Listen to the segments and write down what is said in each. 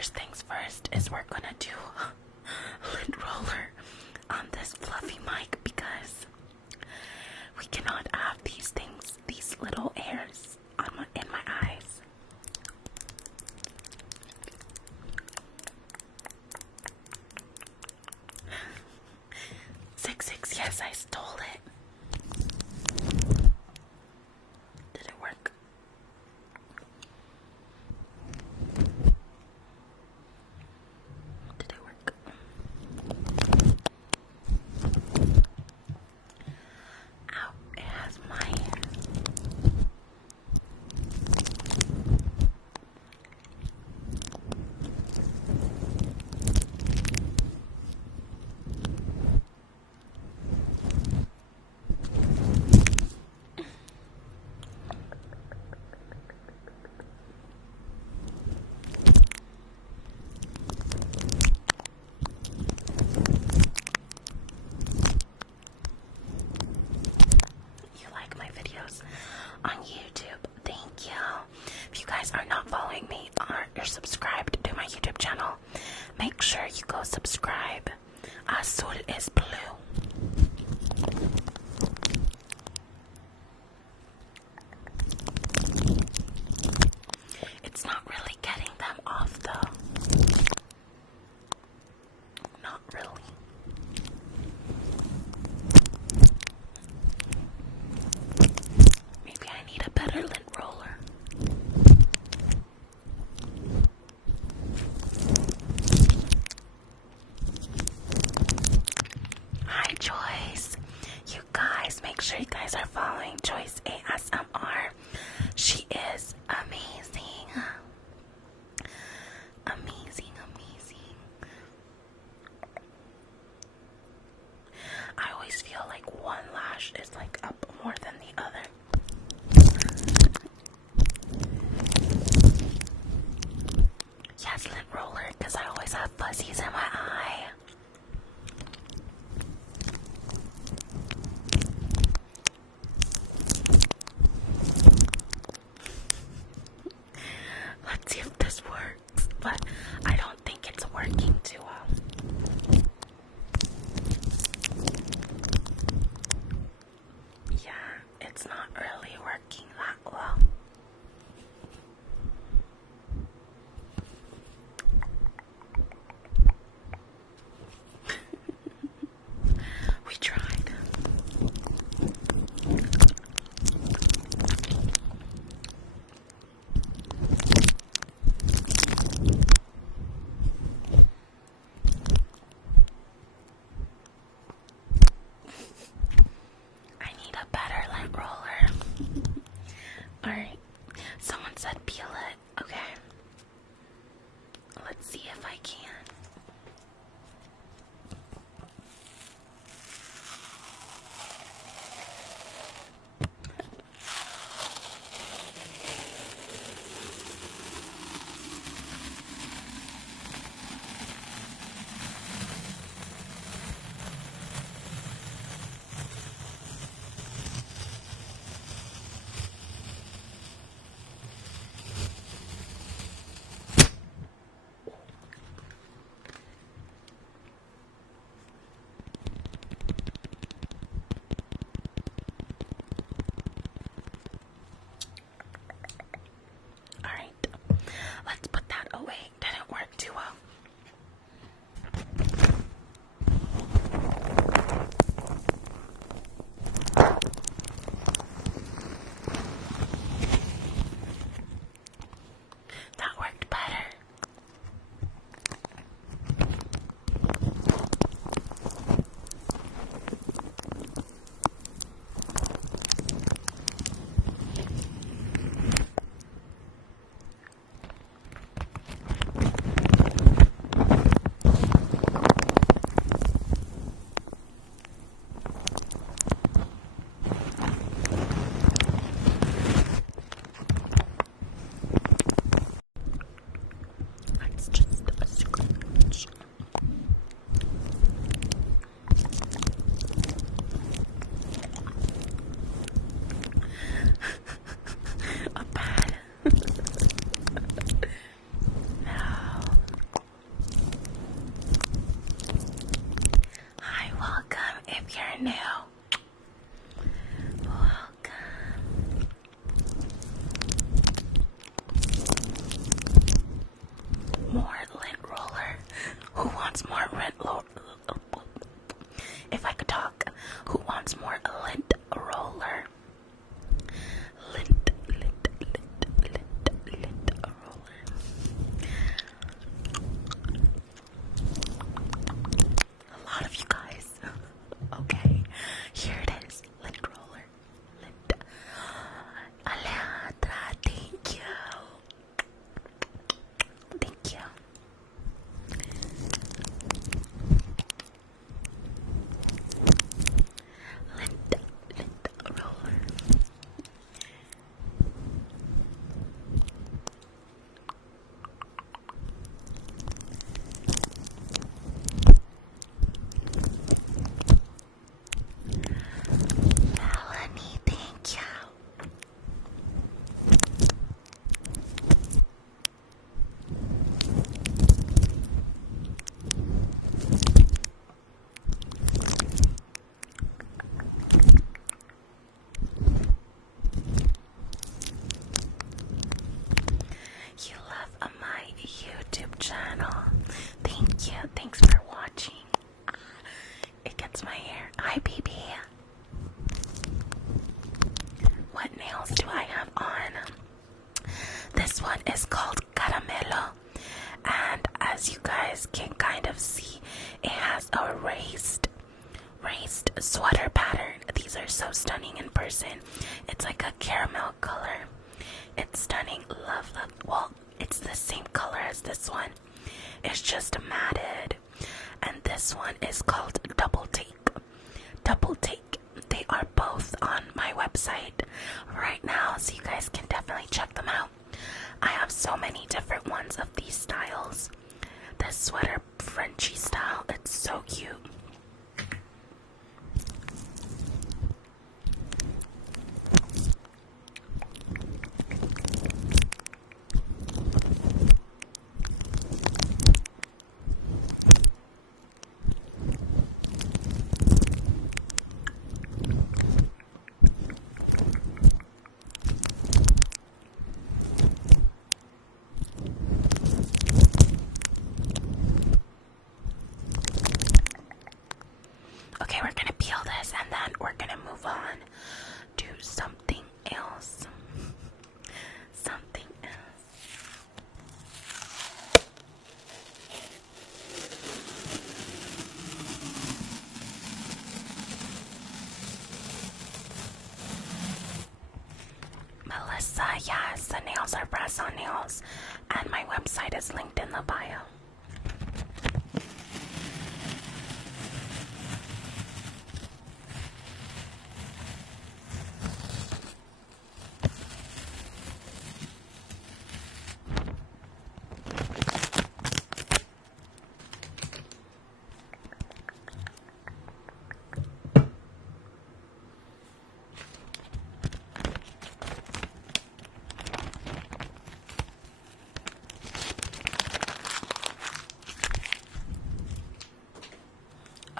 first things first is we're gonna do lint roller on this fluffy mic because we cannot have these things, these little hairs in my eyes. Six, yes, I stole it. Did it work? Did it work? Ow, it has my hair. On YouTube, thank you. If you guys are not following me or you're subscribed to my YouTube channel, make sure you go subscribe. Azul is blue. It's not really getting them off though. Not really. I need a better lint roller. Hi Joyce. You guys, make sure you guys are following Joyce ASMR. She is amazing. Amazing. I always feel like one lash is like up more than the other. Yes, lint roller, because I always have fuzzies in my eye. Let's see if this works, but I don't think it's working too well. Yeah, it's not really working that well. We tried. I need a better lint roller. Alright, someone said peel it. Okay. Let's see if I can. Let's put that away. Didn't work too well. That worked better. is called Caramelo, and as you guys can kind of see, it has a raised sweater pattern. These are so stunning in person. It's like a caramel color. It's stunning. Love. Well, it's the same color as this one. It's just matted. And this one is called Double Take. Double Take. They are both on my website right now, so you guys can definitely check them out. I have so many different ones of these styles. This sweater Frenchy style, it's so cute. Okay, we're gonna peel this and then we're gonna move on to something else. Something else. Melissa, yes, the nails are press on nails, and my website is linked in the bio.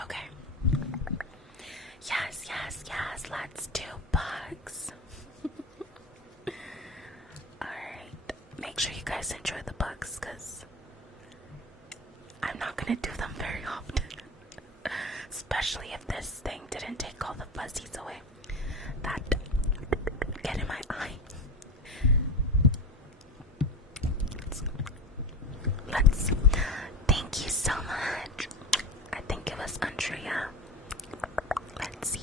Okay. Yes, let's do bugs. Alright. Make sure you guys enjoy the bugs, because I'm not gonna do them very often. Especially if this thing didn't take all the fuzzies away that get in my eye. Let's thank you so much. I think it was Andrea. Let's see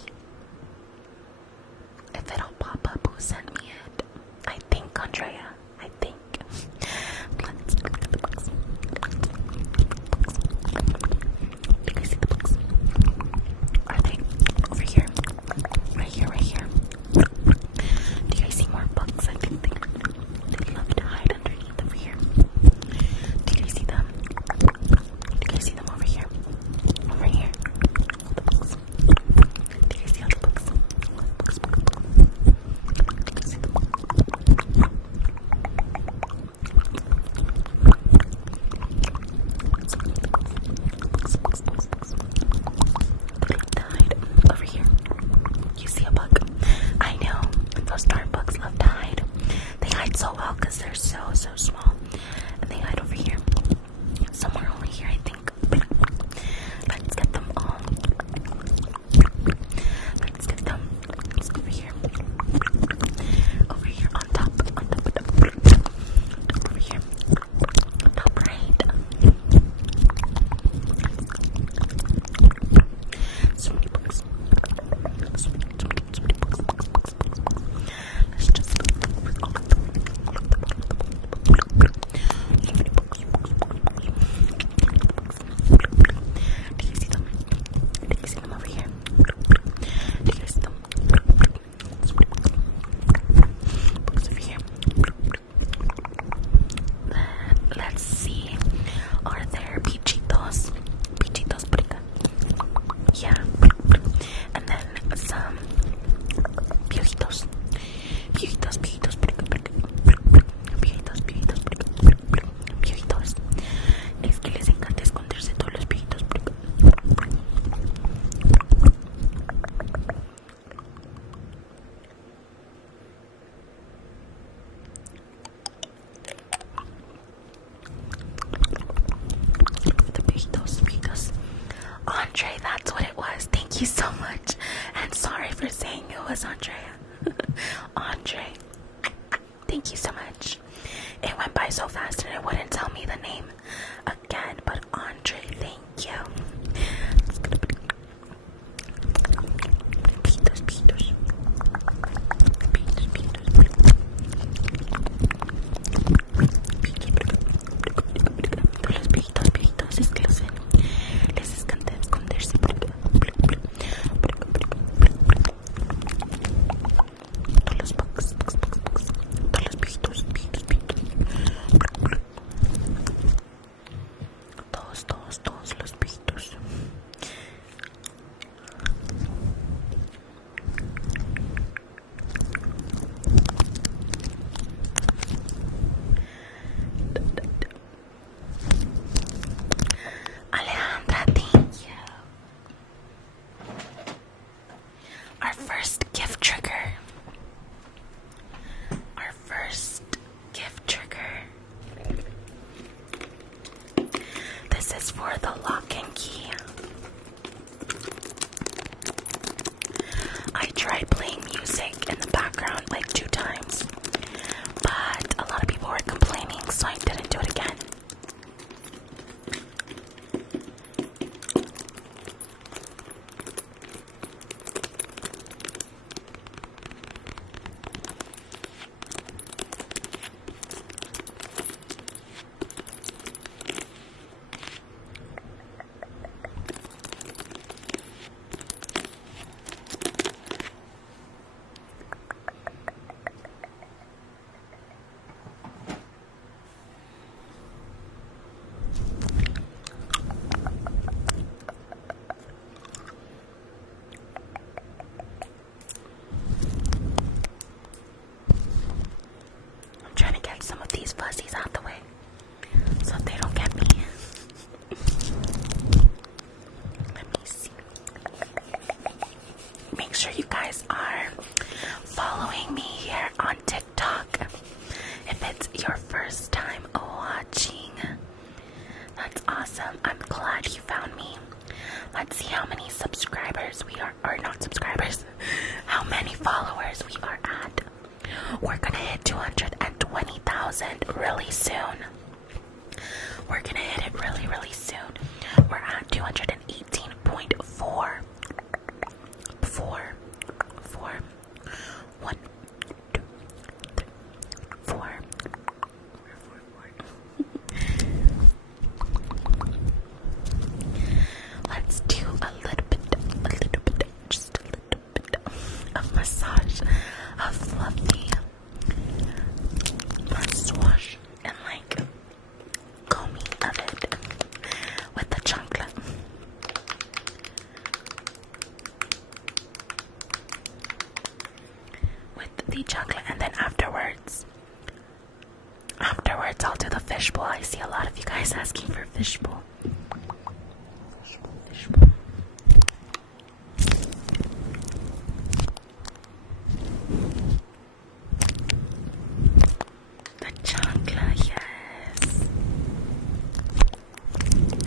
if it'll pop up who sent me it. I think Andrea. I think. Let's look at the books. Do you see the books? Are they over here? Right here. Do you see more books? I think they love to hide underneath over here. Do you see them? fishbowl. I see a lot of you guys asking for fishbowl. Fishbowl. The chancla, yes.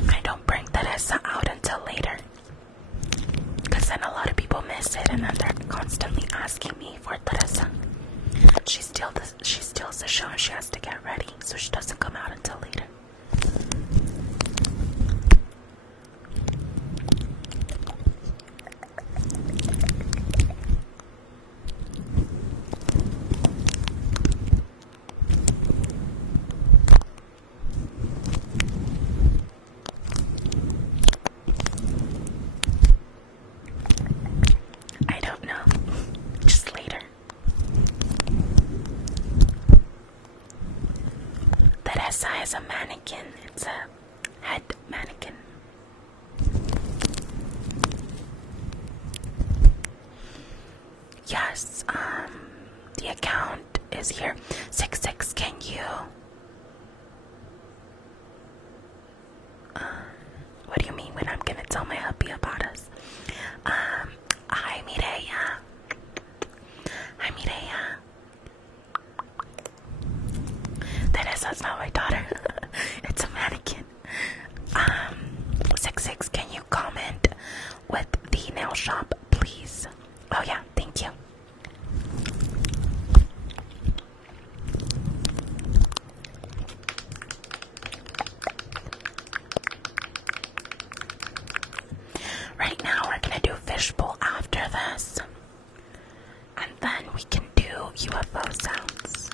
I don't bring Teresa out until later, because then a lot of people miss it and then they're constantly asking me for Teresa. She steals the show and she has to get ready, so she doesn't come out until later. I don't know. Just later. Teresa is a mannequin. It's a head mannequin. Yes, the account is here. 66, can you? What do you mean when I'm gonna tell my hubby about us? Hi Mireya. Hi Mireya. Teresa's not my daughter. It's a mannequin. 66, can you comment with the nail shop, please? Oh yeah, thank you. Right now we're gonna do fishbowl after this, and then we can do UFO sounds.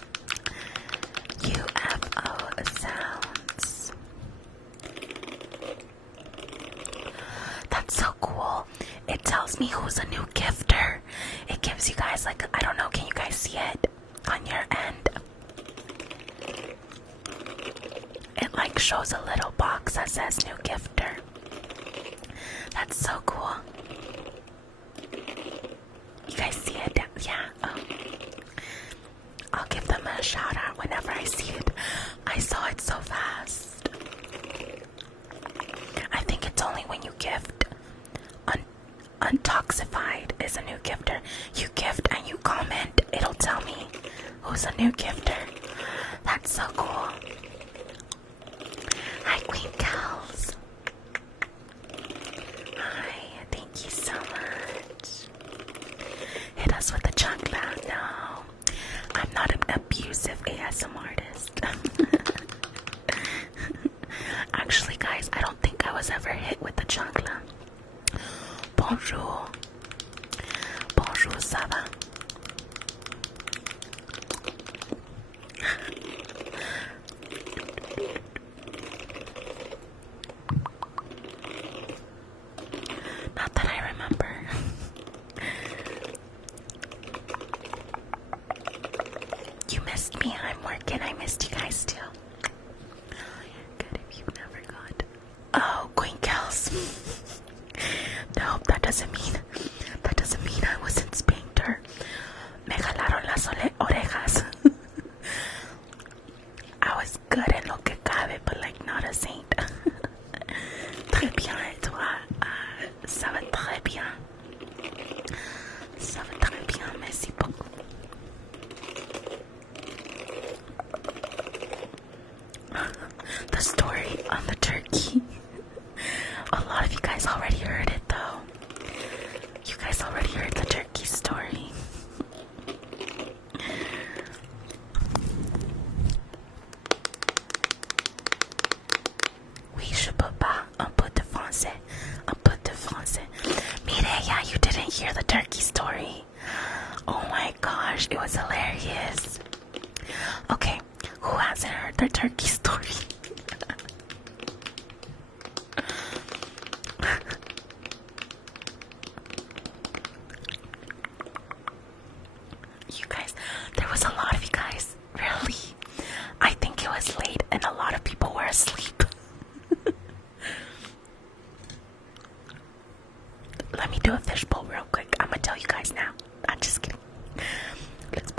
UFO sounds. That's so cool. It tells me who's a new gifter. It gives you guys like, I don't know, can you guys see it on your end? It like shows a little box that says new gifter. That's so cool. You guys see it? Yeah. I'll give them a shout out whenever I see it. I saw it so fast. I think it's only when you gift. Untoxified is a new gifter. You gift and you comment, it'll tell me who's a new gifter. That's so cool. Hi, Queen Gals. Hi, thank you so much. Hit us with the chancla. No, I'm not an abusive ASMR artist. Actually, guys, I don't think I was ever hit with the chancla. Bonjour. Bonjour, ça va? Not that I remember. You missed me. I'm working. I missed you guys too. Good if you never got. Oh, Queen Kels. No, that doesn't mean I wasn't spanked her. Me jalaron las orejas. I was good in lo que cabe, but like not a saint. Très bien, et toi? Ça va très bien. Ça va très bien, merci beaucoup. The story on the turkey. A lot of you guys already heard it though. You guys already heard the turkey story. Oui, je peux pas. Un peu de français. Un peu de français. Mireya, you didn't hear the turkey story. Oh my gosh, it was hilarious. Okay, who hasn't heard the turkey story? You guys, there was a lot of you guys. Really? I think it was late and a lot of people were asleep. Let me do a fishbowl real quick. I'm gonna tell you guys now. I'm just kidding. Let's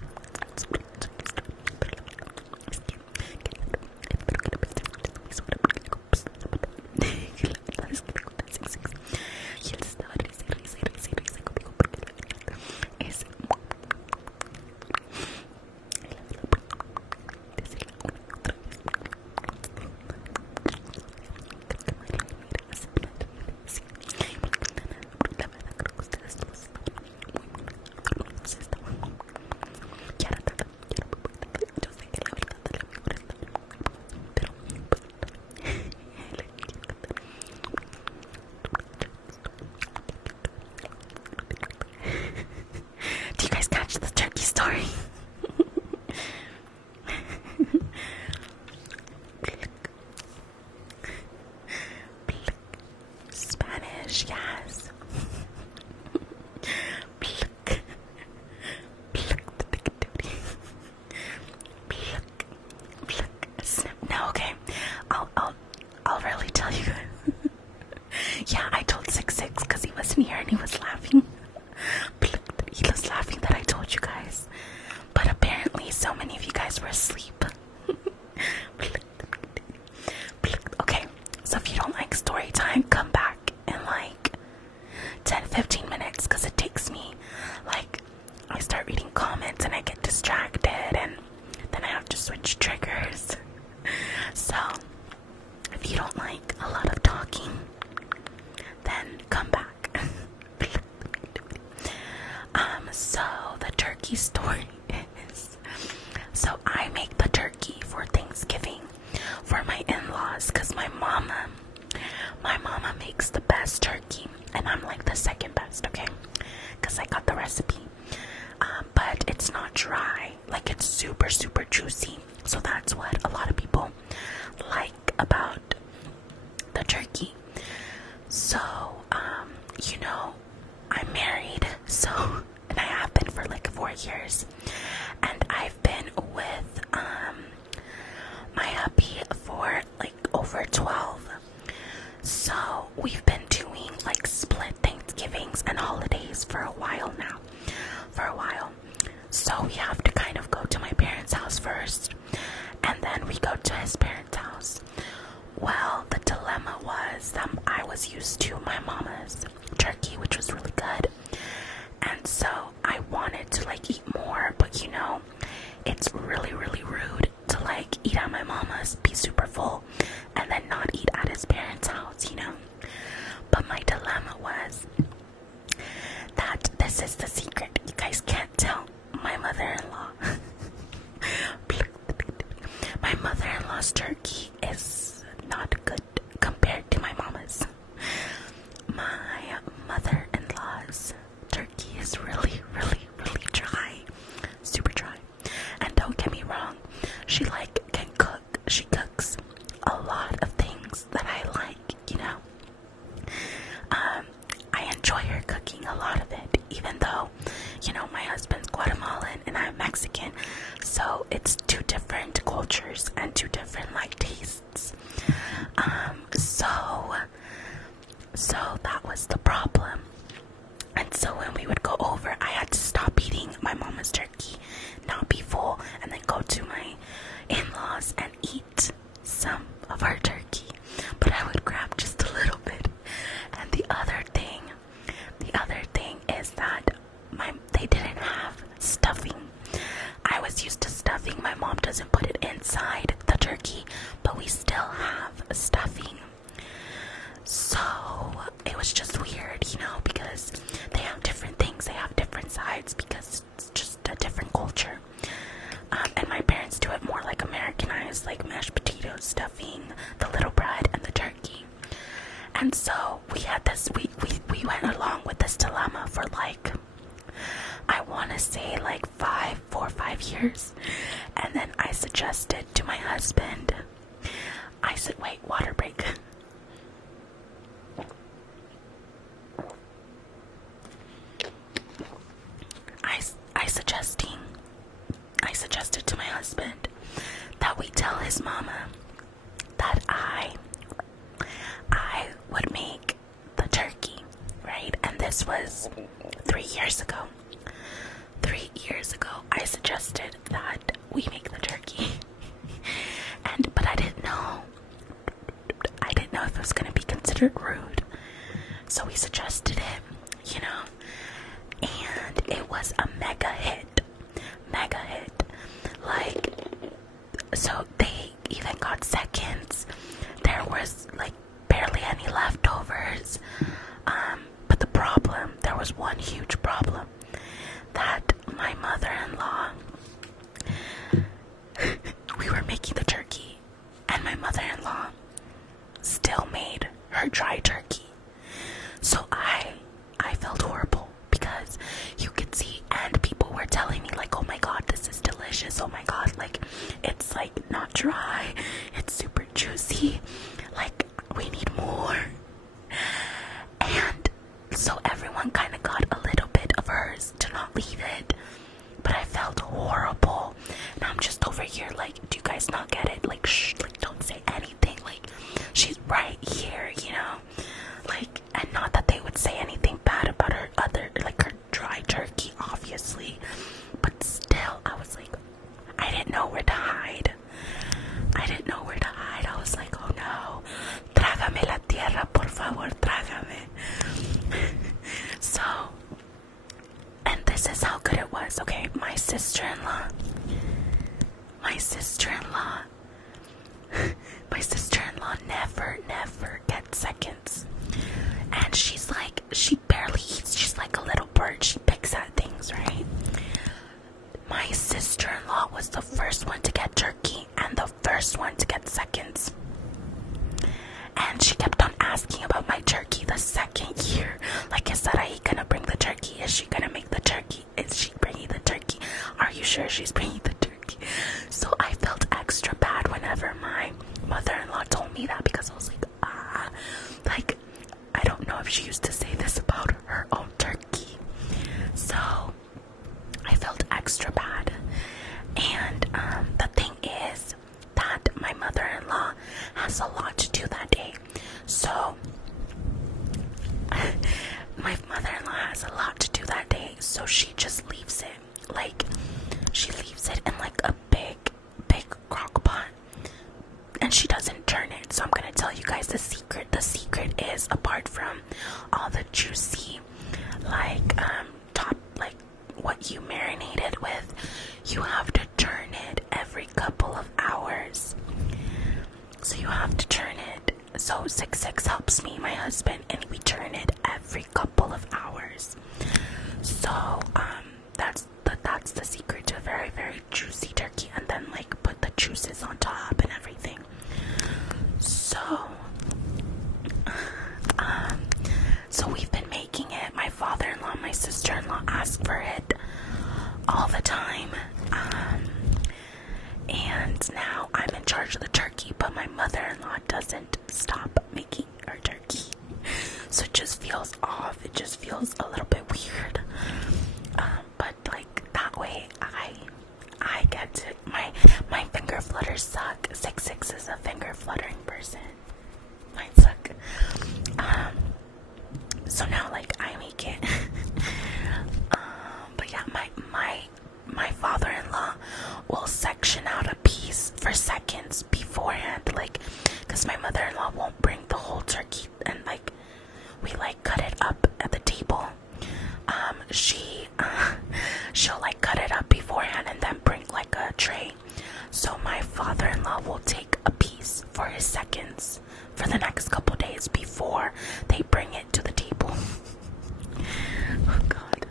makes the best turkey, and I'm like the second best, okay? Because I got the recipe. But it's not dry, like it's super, super juicy. So that's what a lot of people like about the turkey. So, you know, I'm married, so, and I have been for like 4 years, and I've been with, my hubby for like over 12. So we've been doing like split Thanksgivings and holidays for a while now. So we have to kind of go to my parents' house first, and then we go to his parents' house. Well, the dilemma was that I was used to my mama's turkey, which was really good. And so I wanted to like eat more, but you know, it's really, really rude to like eat at my mama's, be super full, and then not eat at his parents' house, you know. But my dilemma was that this is the secret. You guys can't tell my mother-in-law. My mother-in-law's turkey is not good compared to my mama's. My mother-in-law's turkey is really, really, really dry. Super dry. And don't get me wrong, she like can cook. She cooks a lot of things that I like, you know. I enjoy her cooking, a lot of it, even though, you know, my husband's Guatemalan and I'm Mexican, so it's two different cultures and two different like tastes. So that was the problem. And so when we would go over, I had to stop eating my mama's turkey, not be full, and then go to my in-laws and eat some of our turkey. But I would grab just a little bit. And the other thing is that they didn't have stuffing. I was used to stuffing. My mom doesn't put it inside the turkey, but we still have stuffing. So it was just weird, you know, because they have different things, they have different sides, because it's just a different culture. And my parents do it more like Americanized, like mashed potatoes, stuffing, the little bread, and the turkey. And so we had this, we went along with this dilemma for like, I want to say like 4 or 5 years. And then I suggested to my husband, I said, wait, water break. I suggested to my husband that we tell his mama that I would make the turkey, right? And this was 3 years ago. 3 years ago, I suggested that we make the turkey. But I didn't know if it was going to be considered rude. So we suggested it, you know, and it was a mega hit. Like, so they even got seconds. There was like barely any leftovers. But there was one huge problem, that my mother-in-law, we were making the turkey, and my mother-in-law still made her dry turkey. So I felt horrible, because you could see, and people were telling me like, oh my god, this is delicious, oh my god, like it's like not dry, it's super juicy, like we need more. And so everyone kind of got a little sure she's bringing the turkey. So I felt extra bad whenever my mother-in-law told me that, because I was like, like, I don't know if she used to say this about her own turkey. So I felt extra bad. And the thing is that my mother-in-law has a lot to do that day. So my mother-in-law has a lot to do that day, so she just leaves it. Like, she leaves it in like a big crock pot, and she doesn't turn it. So I'm gonna tell you guys the secret. The secret is, apart from all the juicy, like top, like what you marinated with, you have to turn it every couple of hours. So you have to turn it. So 66 helps me, my husband, and we turn it every couple of hours. So that's the secret to a very, very juicy turkey. And then like put the juices on top and everything. So we've been making it. My father-in-law, my sister-in-law ask for it all the time. And now I'm in charge of the turkey, but my mother-in-law doesn't stop making her turkey. So it just feels off. It just feels a little bit weird. But like that way I get to, my finger flutters suck. 66 is a finger fluttering person. Mine suck. So now like I make it. But yeah, my father-in-law will section out a piece for seconds beforehand, like, because my mother-in-law won't bring the whole turkey, and like we like cut it up at the table. She'll like cut it up beforehand and then bring like a tray. So my father-in-law will take a piece for his seconds for the next couple days before they bring it to the table. Oh God.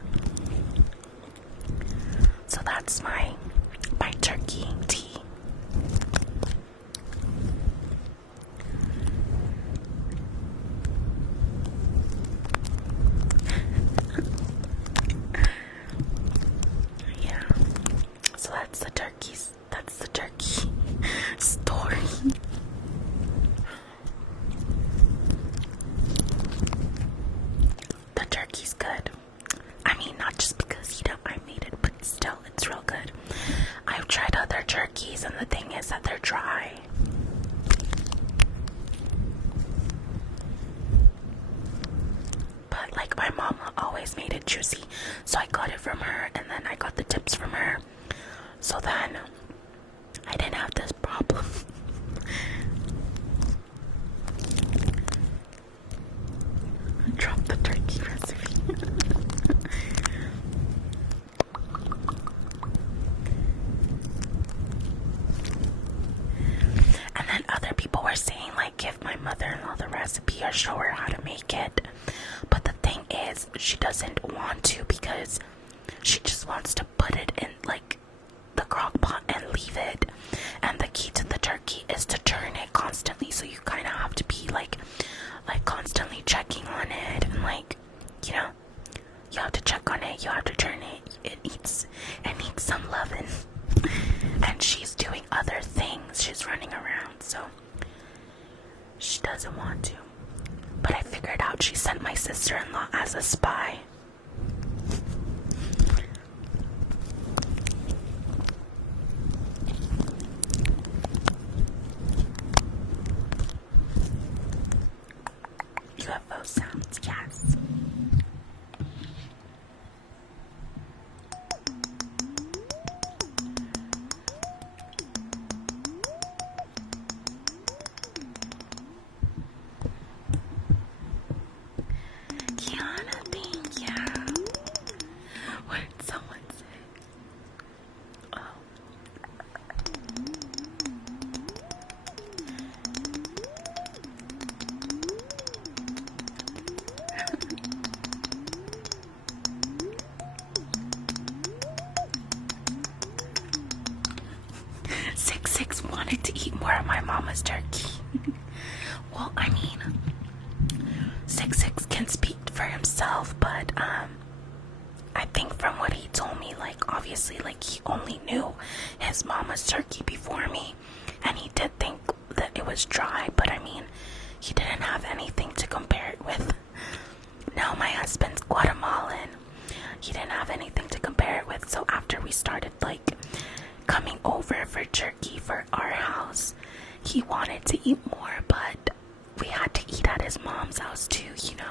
So that's my turkey tea. Yeah. So that's the turkey story. The turkey's good. I mean, not just because I made it, but still, it's real good. I've tried other turkeys, and the thing is that they're dry. But like my mama always made it juicy, so I got it from her, and then I got the tips from her. So then I didn't have this problem. I dropped the turkey recipe. And then other people were saying, like, give my mother-in-law the recipe or show her how to make it. But the thing is, she doesn't want to, because she just wants to put it in, like, the crock pot and leave it. And the key to the turkey is to turn it constantly. So you kind of have to be, like constantly checking on it. And, like, you know, you have to check on it. You have to turn it. It needs some loving. And she's doing other things. She's running around, so she doesn't want to. But I figured out she sent my sister-in-law as a spy. UFO sounds, yes. Kiana, thank you. What did someone say? Oh. only knew his mama's turkey before me, and he did think that it was dry, but I mean, he didn't have anything to compare it with. Now my husband's Guatemalan. He didn't have anything to compare it with, so after we started like coming over for jerky for our house, he wanted to eat more, but we had to eat at his mom's house too, you know.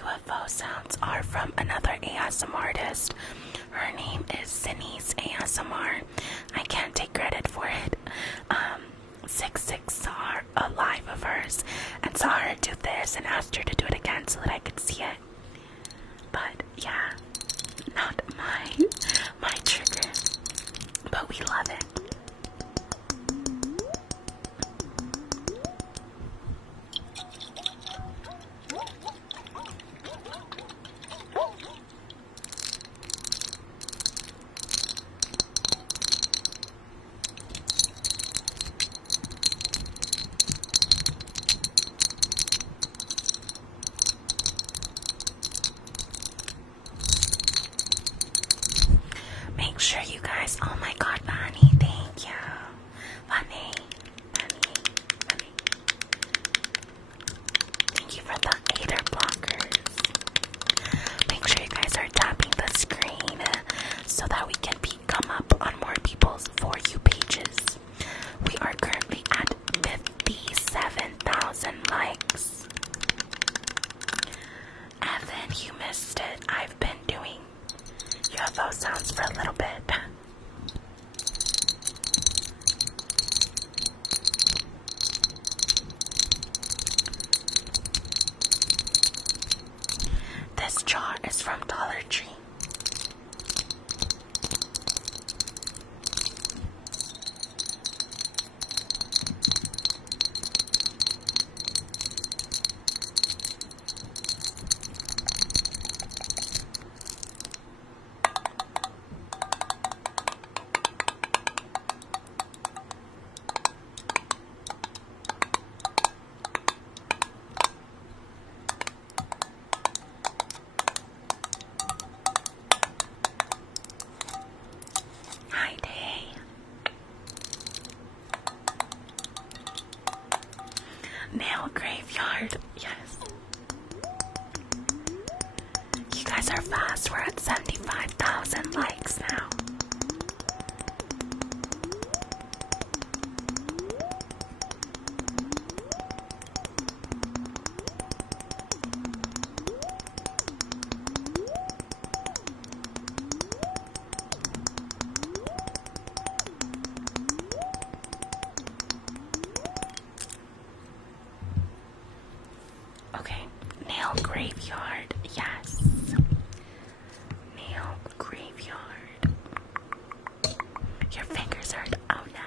UFO sounds are from another ASMR artist. Her name is Cindy's ASMR. I can't take credit for it. 66 saw a live of hers and saw her do this and asked her to do it again so that I could see it. But yeah, not my trigger. But we love it. Make sure you guys, oh my god, Bunny, thank you. Bunny. Thank you for the hater blockers. Make sure you guys are tapping the screen so that we can come up on more people's For You pages. We are currently at 57,000 likes. Evan, you missed it. I've been doing UFO sounds for a little bit. This jar is from Dollar Tree. Nail graveyard, yes. You guys are fast. We're at 75,000 likes now. Okay, nail graveyard, yes. Nail graveyard. Your fingers hurt, oh no.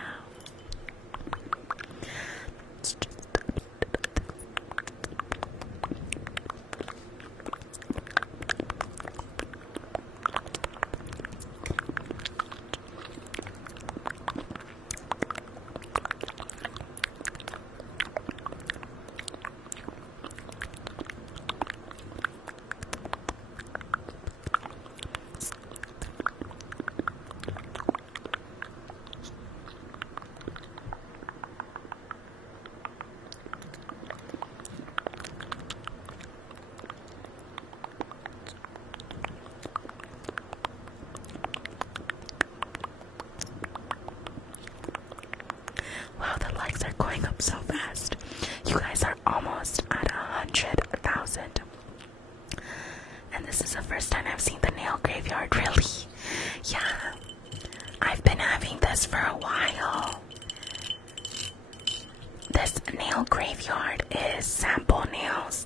100,000. And this is the first time I've seen the nail graveyard, really. Yeah, I've been having this for a while. This nail graveyard is sample nails.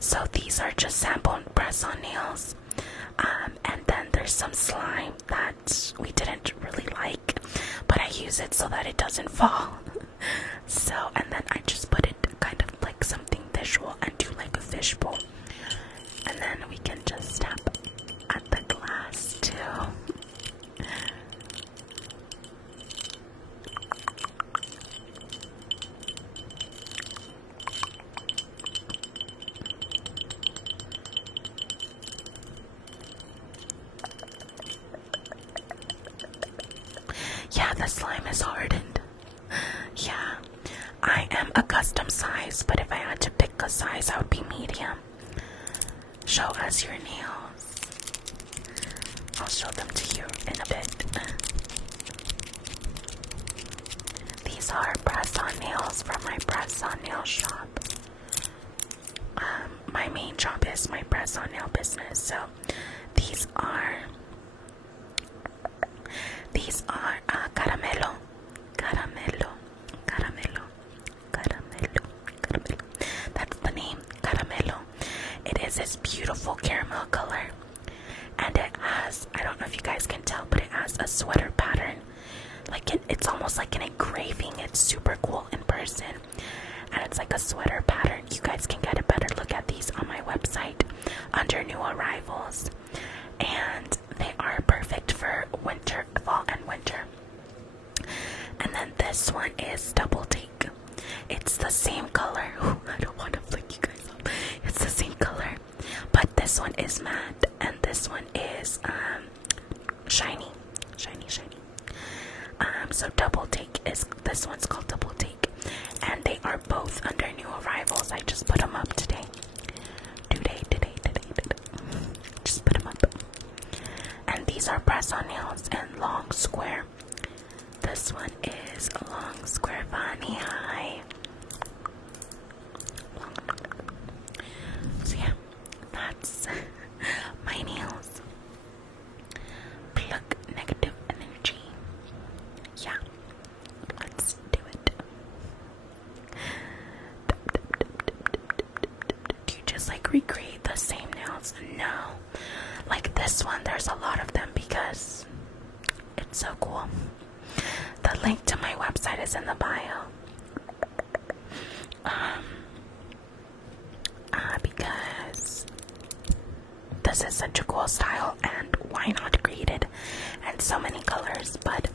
So these are just sample press-on nails. And then there's some slime that we didn't really like, but I use it so that it doesn't fall. So, and then I just put it kind of like something visual and do like a fishbowl. And then we can just tap at the glass too. Yeah, the slime is hardened. Yeah, I am a custom size, but if I had to pick a size, I would be medium. Show us your nails. I'll show them to you in a bit. These are press-on nails from my press-on nail shop. My main job is my press-on nail business, so these are caramelo. That's the name, caramelo. It is this beautiful caramel color, and it has, I don't know if you guys can tell, but it has a sweater pattern. Like it's almost like an engraving. It's super cool in person, and it's like a sweater pattern. You guys can get a better look at these on my website under new arrivals, and they are perfect for winter, fall and winter. And then this one is double take. It's the same color. Ooh, I don't want to flick you guys up. It's the same color, but this one is matte and this one is shiny. So double take is, this one's called double take, and they are both under new arrivals. I just put them up today. Just put them up. And these are press-on nails and long square. This one is a long square Vani high. So yeah, that's my nails. Pluck negative energy. Yeah, let's do it. Do you just like recreate the same nails? No. Like this one, there's a lot of them because it's so cool. The link to my website is in the bio. Because this is such a cool style, and why not create it in so many colors? But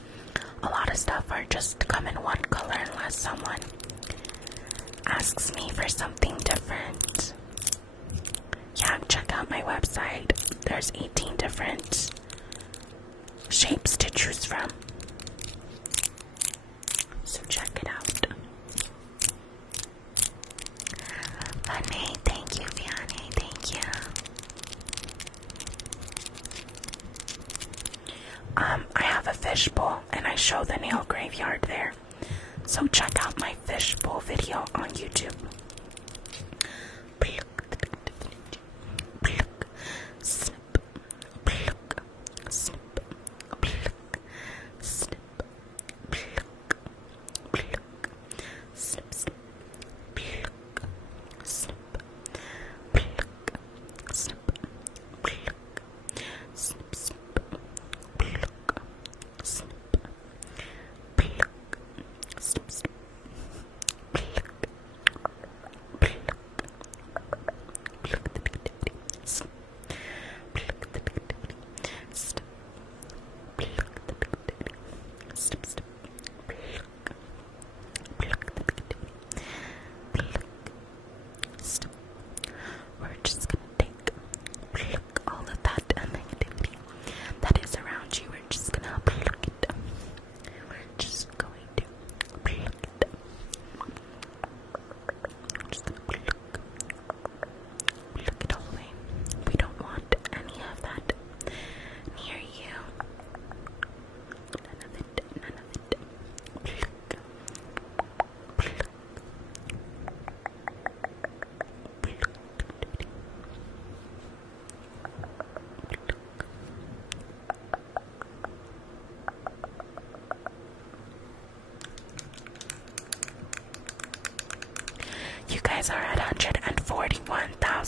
a lot of stuff are just come in one color unless someone asks me for something different. Yeah, check out my website. There's 18 different shapes to choose from. So check it out. Funny, thank you, Vianney, thank you. I have a fishbowl and I show the nail graveyard there. So check out my fishbowl video on YouTube.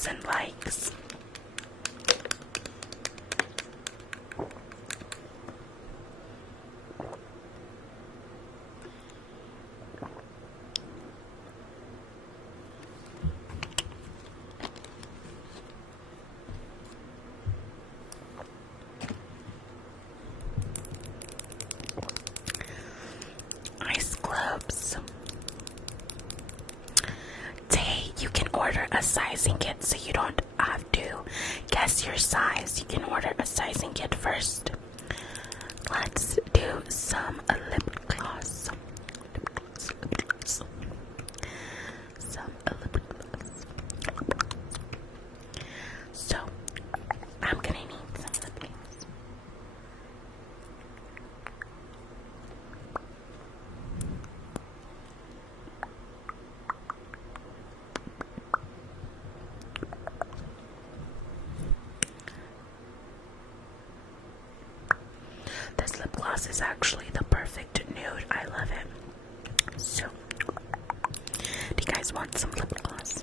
1,000 likes. Ice globes. You can order a sizing kit so you don't have to guess your size. You can order a sizing kit first. Let's do some lip gloss. So, I'm gonna need some lip gloss. This lip gloss is actually the perfect nude. I love it. So, do you guys want some lip gloss?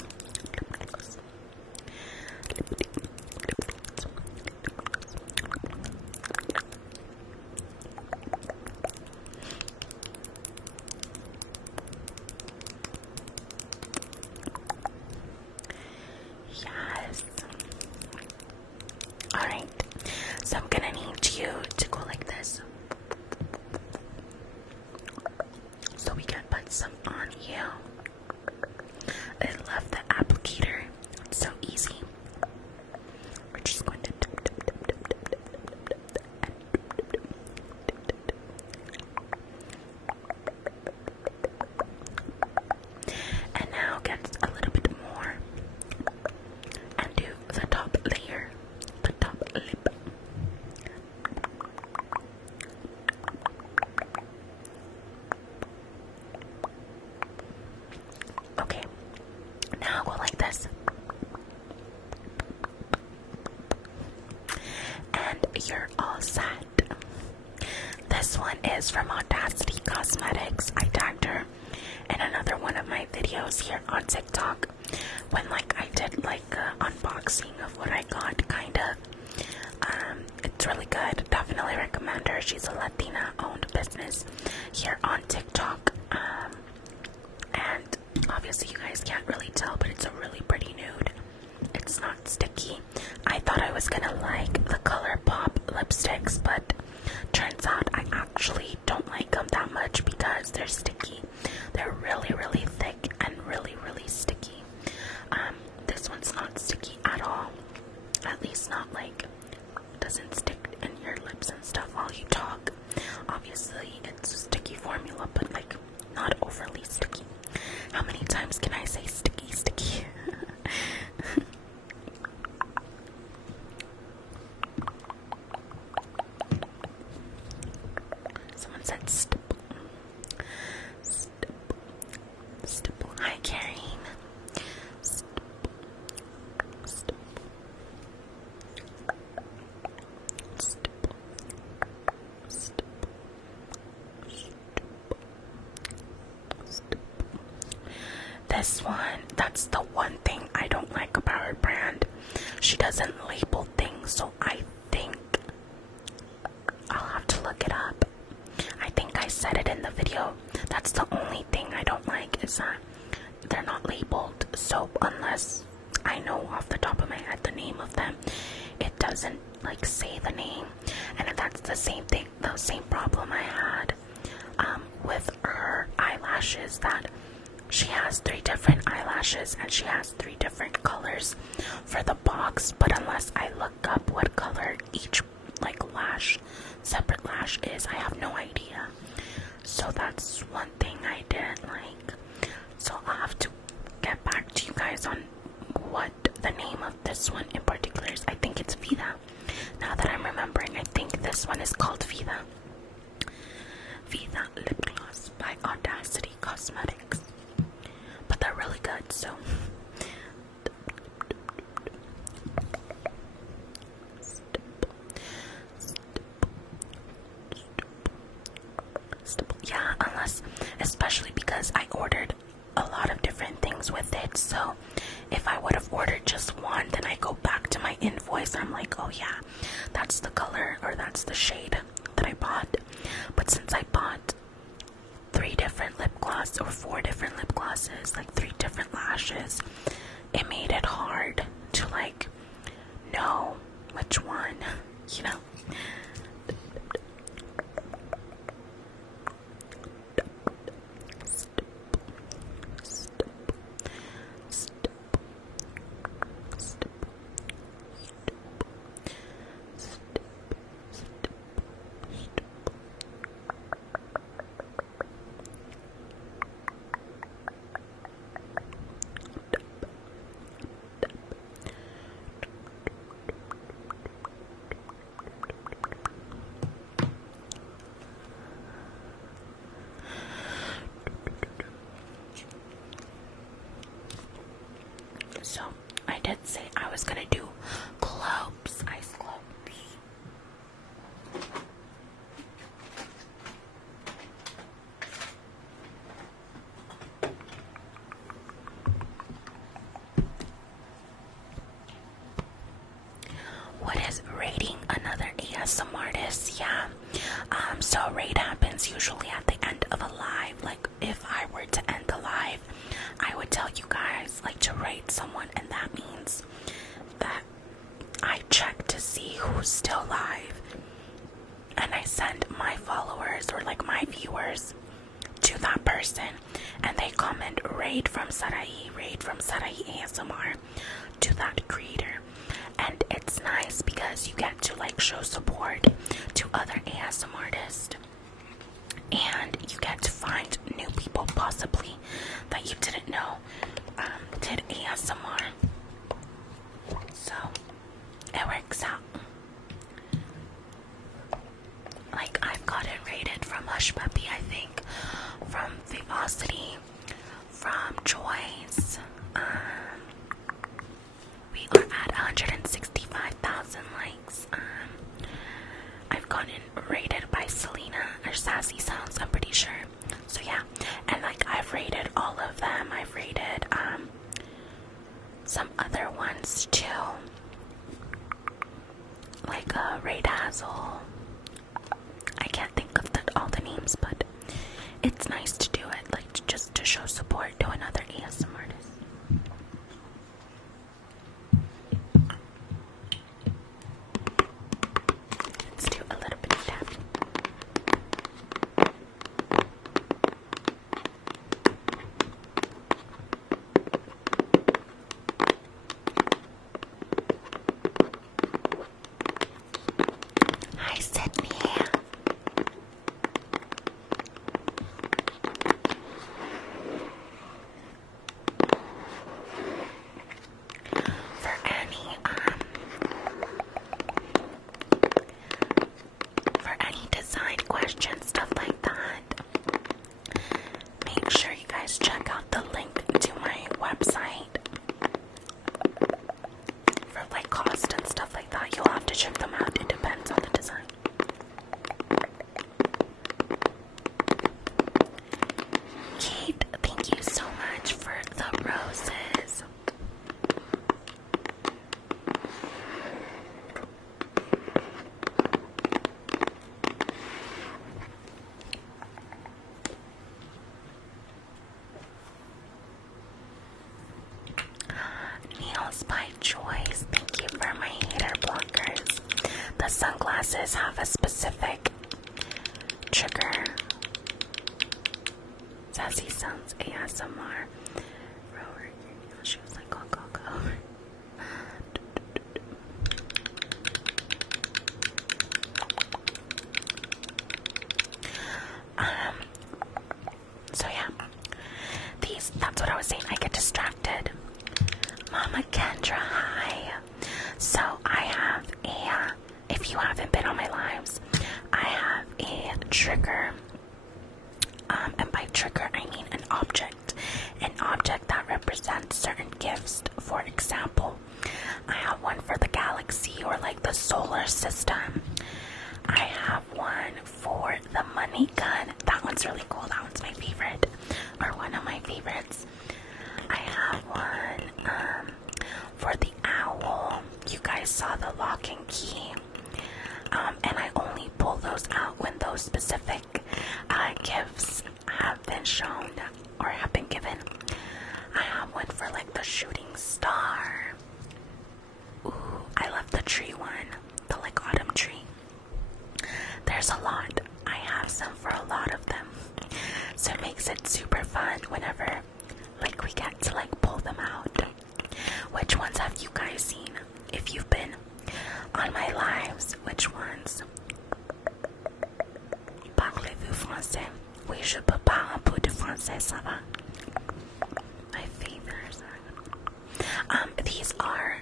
Yes. Alright. So I'm gonna need you to go like this. So we can put some on you. I love the applicator. It's so easy. We're just going to and now get a little bit more and do the top layer, the top lip. Okay, now go like this. And you're all set. This one is from Audacity Cosmetics. I tagged her in another one of my videos here on TikTok when I did unboxing of what I got, kind of. It's really good. Definitely recommend her. She's a Latina owned business here on TikTok. And obviously you guys can't really tell, but it's a really pretty nude. It's not sticky. I thought I was gonna like the Color Pop lipsticks, but turns out I actually don't like them that much because they're sticky. They're really, really thick and really, really sticky. This one's not sticky at all. At least not doesn't stick in your lips and stuff while you talk. Obviously it's a sticky formula, but not overly sticky. How many times can I say sticky, sticky? Someone said stipple. Stipple. Stipple. Hi, Karen. Stipple. Stipple. Stipple. Stipple. Stipple. This one, that's the one thing I don't like about her brand. She doesn't label things, so I think I'll have to look it up. I think I said it in the video. That's the only thing I don't like, is that they're not labeled. So unless I know off the top of my head the name of them, it doesn't say the name. And that's the same thing, the same problem I had with her eyelashes, that she has 3 different eyelashes and she has 3 different colors for the box, but unless I look up what color each separate lash is, I have no idea. So that's one thing I didn't like. So I'll have to get back to you guys on what the name of this one in particular is. I think it's Vida. Now that I'm remembering, I think this one is called Vida. Vida Lip Gloss by Audacity Cosmetics. But they're really good, so. Yeah, especially because I ordered a lot of different things with it, so if I would have ordered just one, then I go back to my invoice and I'm like, oh yeah, that's the color or that's the shade that I bought. But since I bought 3 different lip gloss or 4 different lip glosses, like 3 different lashes, it made it hard to like know which one, you know. So I did say I was gonna do globes, ice globes. What is rating another ASMR artist? Yeah. So rate happens usually at the end of a live. Like if I were to end the live, I would tell you guys like to rate someone, and that means that I check to see who's still live, and I send my followers or like my viewers to that person, and they comment rate from Sarai, rate from SaraiASMR to that creator. And it's nice because you get to like show support to other ASMR artists, and you get to find new people possibly that you didn't know did ASMR. So it works out. Like I've gotten rated from Hush Puppy, I think, from Vivacity, from Joyce. We are at 165,000 likes. I've gotten rated by Selena or Sassy Sounds, I'm pretty sure. So yeah, and like I've rated all of them. I've rated some other ones too, like Ray Dazzle. I can't think of all the names, but it's nice to do it, like just to show support to another ASMR artist. Let's do a little bit of tapping. Hi, Sydney. For any design questions, stuff like that, make sure you guys check out the link to my website. For like cost and stuff like that, you'll have to check them out. It depends on the design. Kate, thank you so much for the roses. Nails by Choice, thank you for my hater blockers. The sunglasses have a specific trigger. Sassy Sounds ASMR. Rower, she was like, go, go, go. So yeah, that's what I was saying. I get distracted. Mama Kendra, hi. So I have if you haven't been on my lives, I have a trigger. And by trigger, I mean an object that represents certain gifts. For example, I have one for the galaxy or like the solar system. I have one for the money gun. That one's really cool. That one's my favorite, or one of my favorites. I have one For the owl, you guys saw the lock and key. And I only pull those out when those specific gifts have been shown or have been given. I have one for like the shooting star. Ooh, I love the tree one, the like autumn tree. There's a lot. I have some for a lot of them. So it makes it super fun whenever like we get to like pull them out. Which ones have you guys seen? If you've been on my lives, which ones? Parlez-vous français? Oui, je peux pas un peu de français, ça va? My favorites. These are,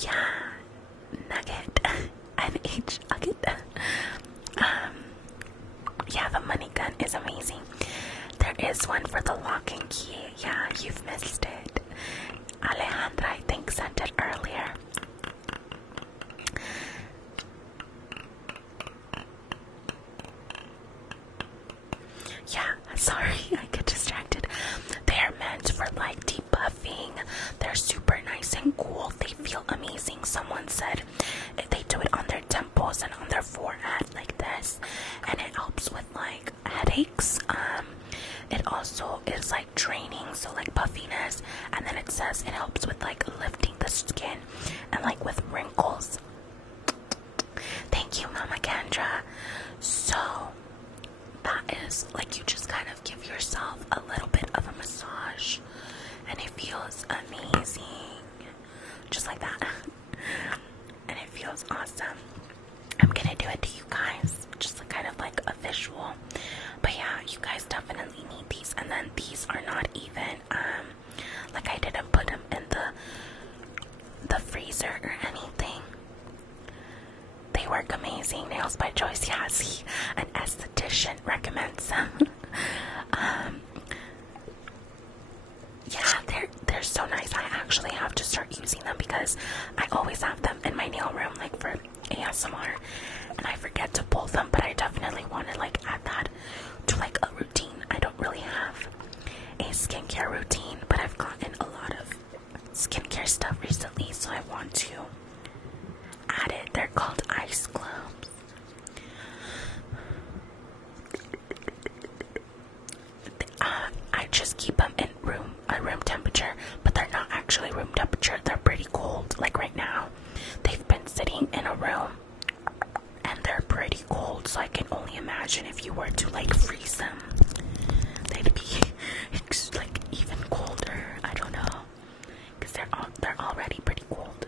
yeah, Nugget and H Nugget. Yeah, the money gun is amazing. There is one for the lock and key. Yeah, you've missed it. Alejandra, I think, sent it earlier. Yeah, sorry, I get distracted. They're meant for like debuffing. They're super nice and cool. They feel amazing. Someone said they do it on their temples and on their forehead like this, and it helps with like headaches. It also is like draining, so like puffiness, and then it says it helps with like lifting the skin and like with wrinkles. Thank you, Mama Kendra. So that is like you just kind of give yourself a little bit of a massage and it feels amazing, just like that. And it feels awesome. I'm gonna do it to you guys, just kind of like a visual. But yeah, you guys definitely need these. And then these are not even like I didn't put them in the freezer or anything. They work amazing. Nails by Joyce. Yeah, see, an esthetician recommends them. Yeah, they're so nice. I actually have to start using them because I always have them in my nail room, like for ASMR, and I forget to pull them. But I definitely want to like add that to like a routine. I don't really have a skincare routine, but I've gotten a lot of skincare stuff recently, so I want to add it. They're called ice globes. I just keep them in room temperature, but they're not actually room temperature. They're pretty cold. Like right now, they've been sitting in a room and they're pretty cold, so I can only imagine if you were to like freeze them, they'd be like even colder. I don't know, because they're already pretty cold,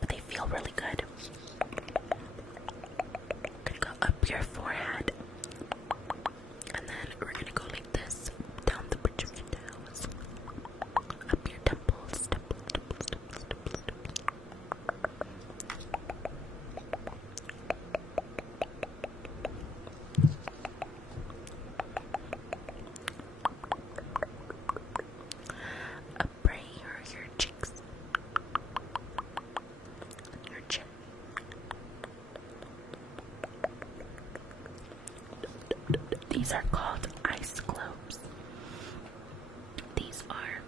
but they feel really good. Gonna go up your forehead, and then we're gonna go like this down the bridge of your nose, up your temples, temples, temples, temples, temples, temples. Up right here, your cheeks, your chin. These are called ice globes. These are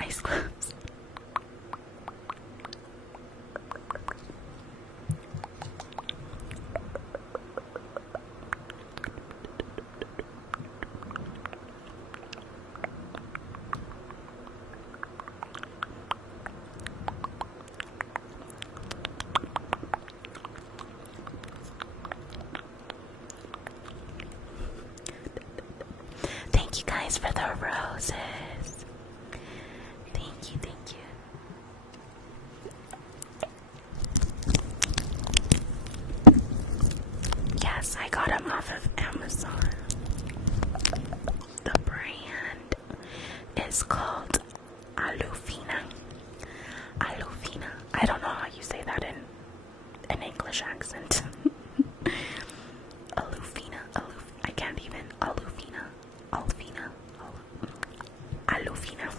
ice globes. Thank you guys for the roses. Thank you, thank you. Yes, I got them off of Amazon. The brand is called Alufina. Alufina. I don't know how you say that in an English accent. Alufina. I can't even. Alufina. Alfina. Alufina.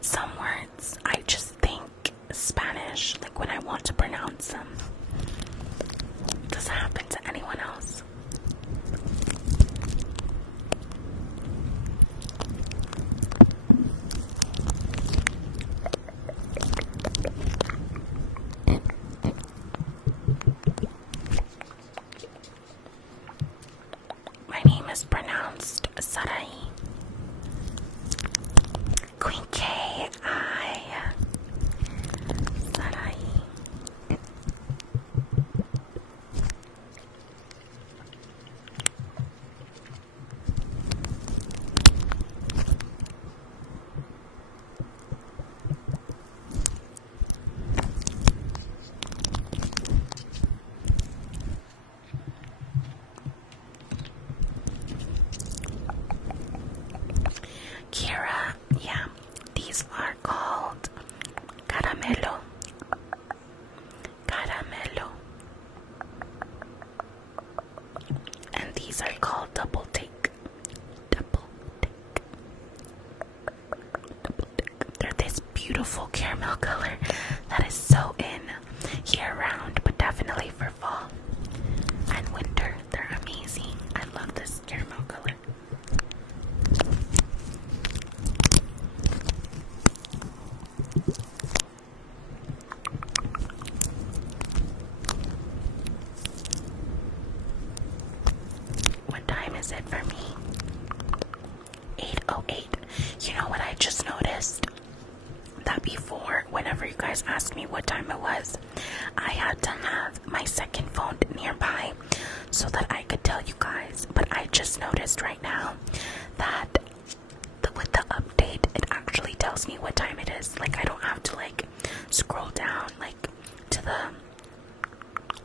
Some words I just think Spanish, like when I want to pronounce them. These are called double take. Double take. Double take. They're this beautiful caramel color that is so in year round, but definitely for fall and winter. They're amazing. I love this caramel color. What time is it for me? 8:08. You know what I just noticed? That before, whenever you guys asked me what time it was, I had to have my second phone nearby so that I could tell you guys. But I just noticed right now that with the update, it actually tells me what time it is. Like, I don't have to like scroll down like to the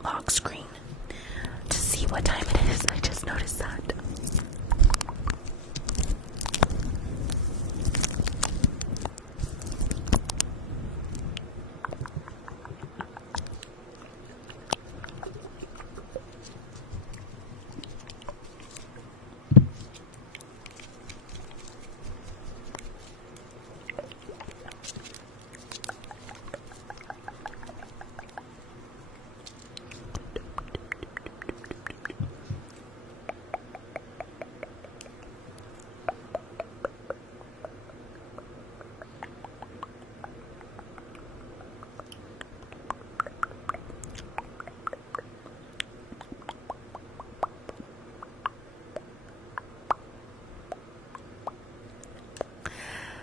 lock screen to see what time it is. I just noticed that.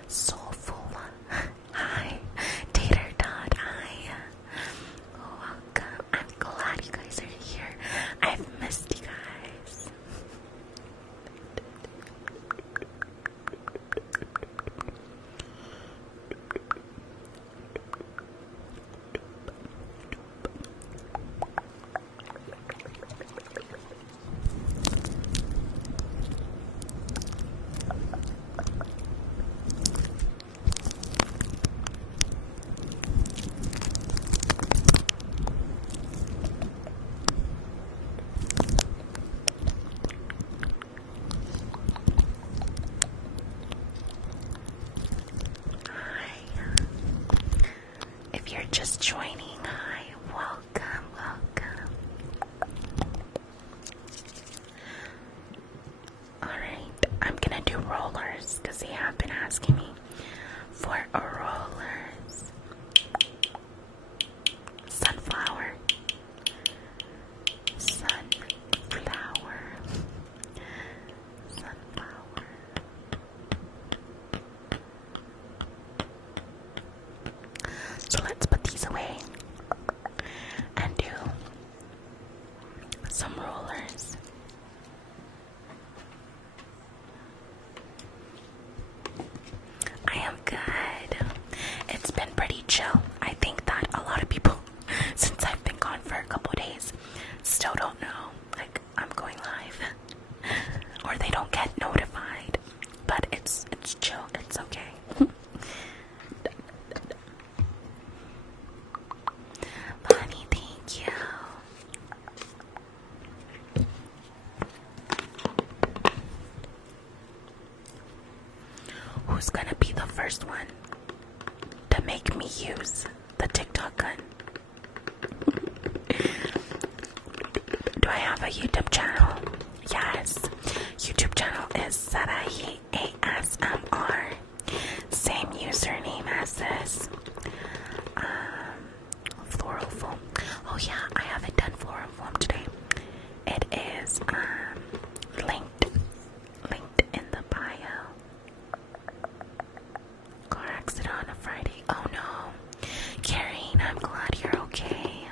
Soulful. Hi. Tater Todd. Hi. Welcome. I'm glad you guys are here. I've missed you guys. If you're just joining, hi, welcome, welcome. Alright, I'm gonna do rollers because they have been asking me for a rollers. Sunflower. Sunflower. Sunflower. So let's put these away and do some rollers. I am good. It's been pretty chill. I think that a lot of people, since I've been gone for a couple days, still don't know, like, I'm going live. Or they don't get notified. But it's chill. It's okay. Bonnie, thank you. Who's gonna be the first one to make me use the TikTok gun? Do I have a YouTube channel? Yes. YouTube channel is SaraiASMR. Same username as this. Floral foam. Oh yeah, I haven't done floral foam today. It is linked in the bio. Car accident on a Friday. Oh no. Karen, I'm glad you're okay.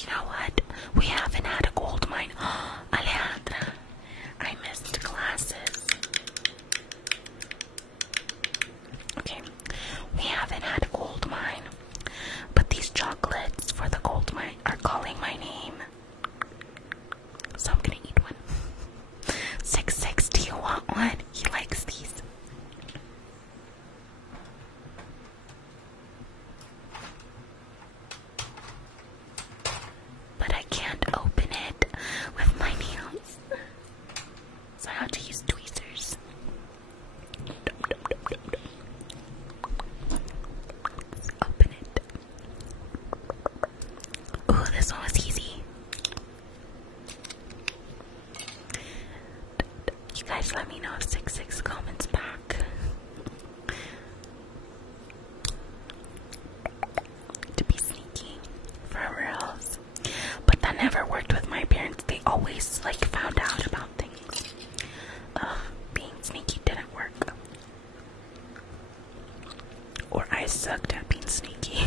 You know what? We haven't had a gold mine. Alejandra, I missed classes. Okay, we haven't had a gold mine, but these chocolates for the gold mine are calling my name. So I'm gonna eat one. 66, do you want one? He likes these. But I can't open it with my nails. So I have to use tweezers. Let's open it. Ooh, this one was easy. You guys let me know if 66 comments back. To be sneaky. For reals. But that never worked with my parents. They always like found out about things. Being sneaky didn't work. Or I sucked at being sneaky.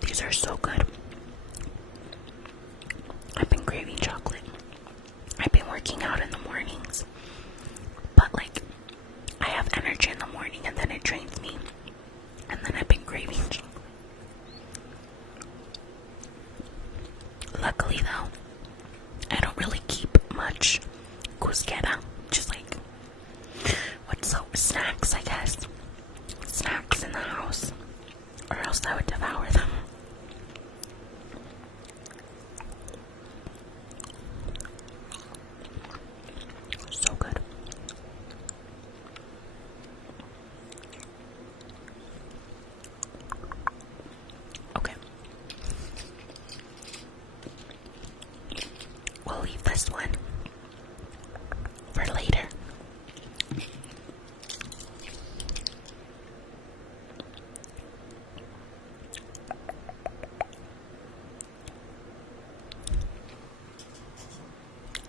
These are so good. I've been craving chocolate. I've been working out in the mornings. But like, I have energy in the morning and then it drains me. And then I've been craving chocolate. Luckily though, I don't really keep much cusquera. Just like, snacks, I guess. Snacks in the house. Or else I would devour them. So good. Okay. We'll leave this one for later.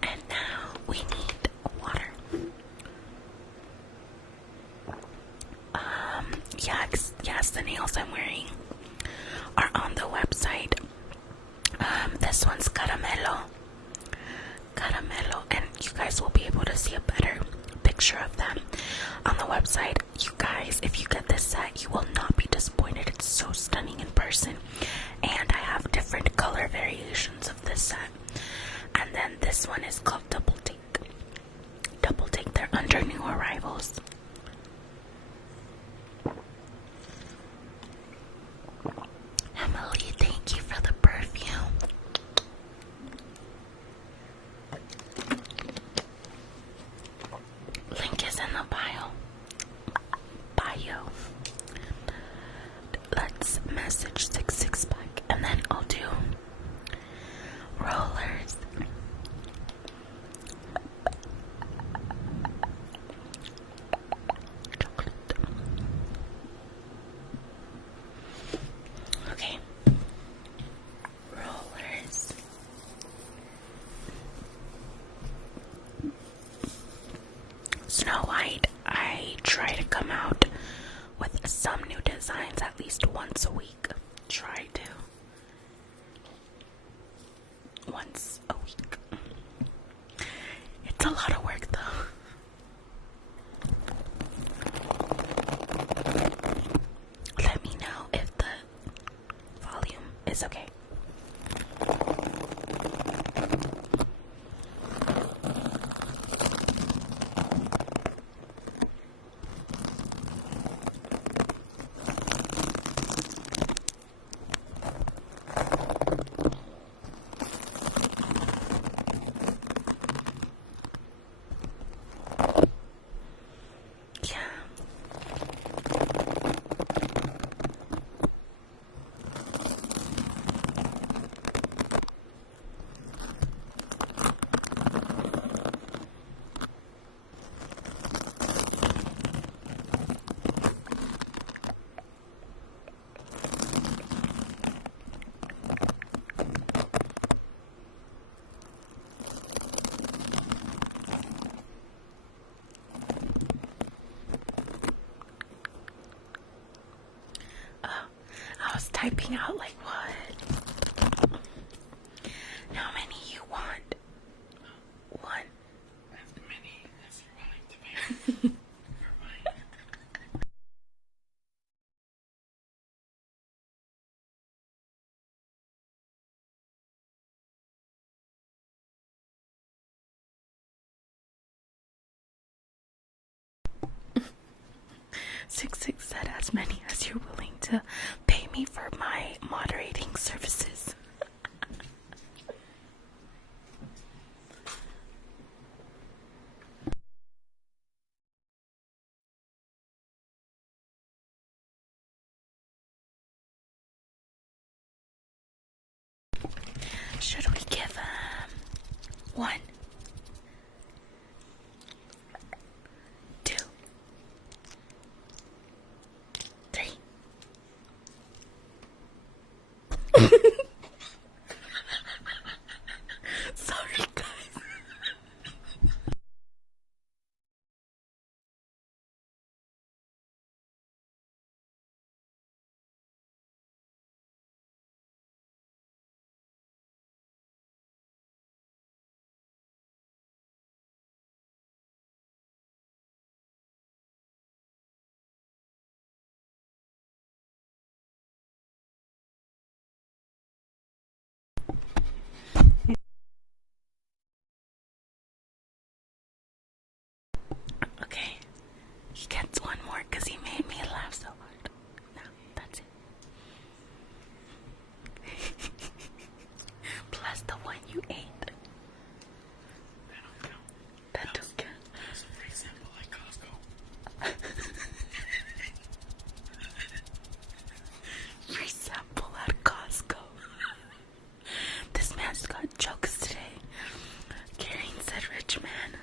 And now we need water. Yes, the nails I'm wearing are on the website. This one's Caramelo, and you guys will be able to see a better picture of them on the website. You guys, if you get this set, you will not be disappointed. It's so stunning in person, and I have different color variations of this set. And then this one is called Double Take. They're under new arrivals. Emily, thank you for the perfume. Link is in the bio. Let's message 66 back, and then I'll do rollers. Chocolate. Okay. Rollers. Snow White, I try to come out with some new designs at least once a week. Try to. Once a week. It's a lot of work though. Let me know if the volume is okay. typing out like what? How many you want? One. As many as you're willing to pay for mine. 66 said as many as you're willing to pay me for my moderating services. Should we give him 1, 2, 3? Sorry, guys. Okay, he gets one more because he made me laugh so hard. No, that's it. Plus the one you ate. That don't count. That's a free sample like Costco. Free sample at Costco. This man's got jokes today. Karen said rich man.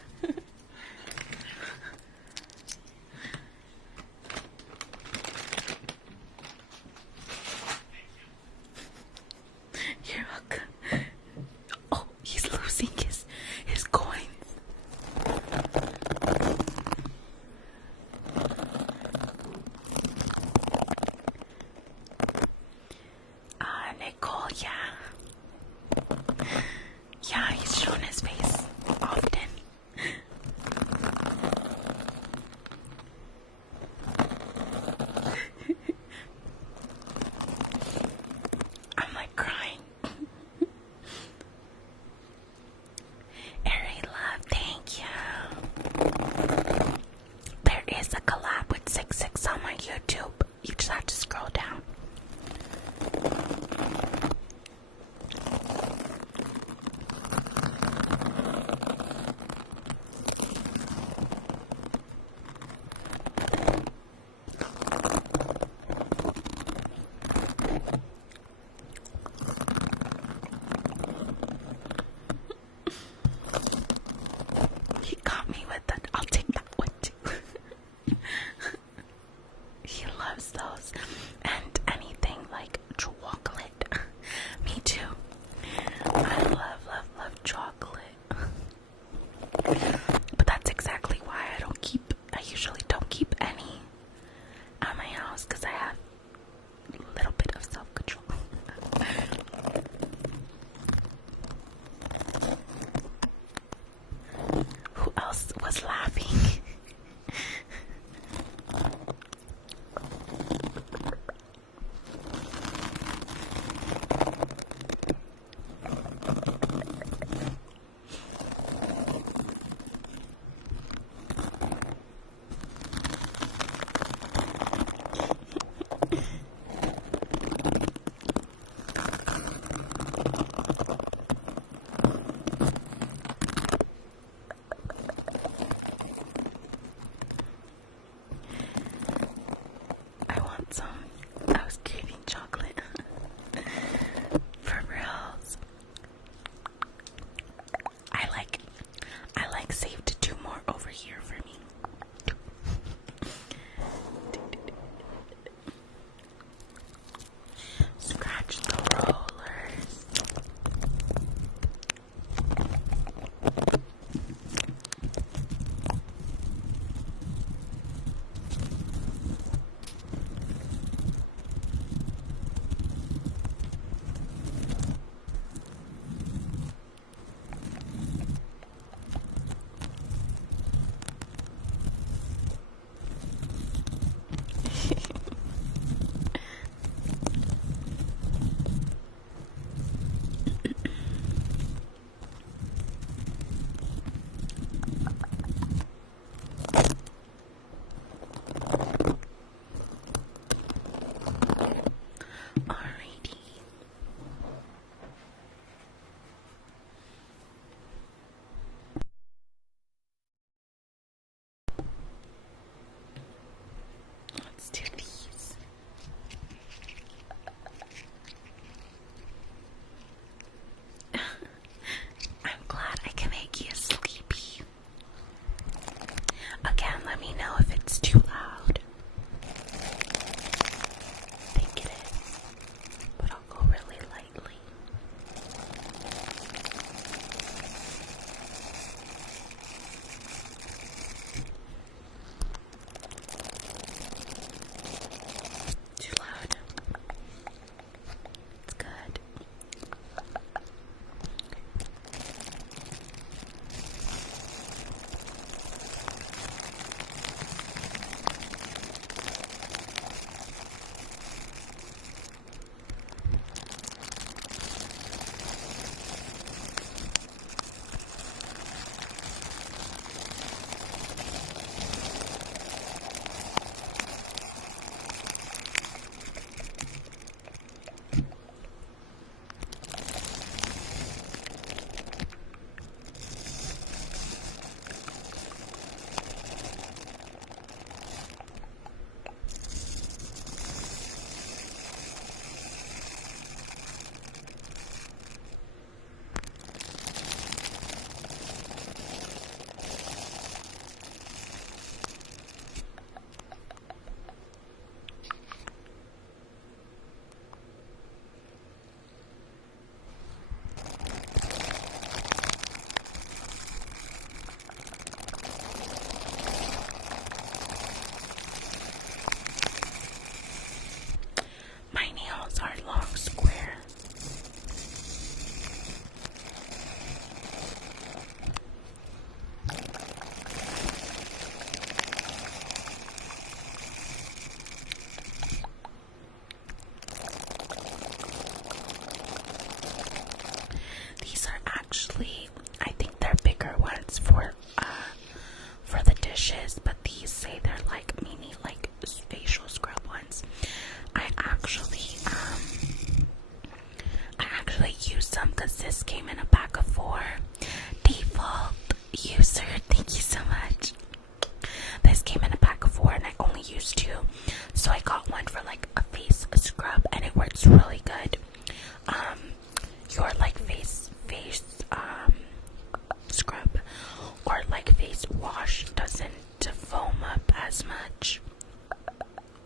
much.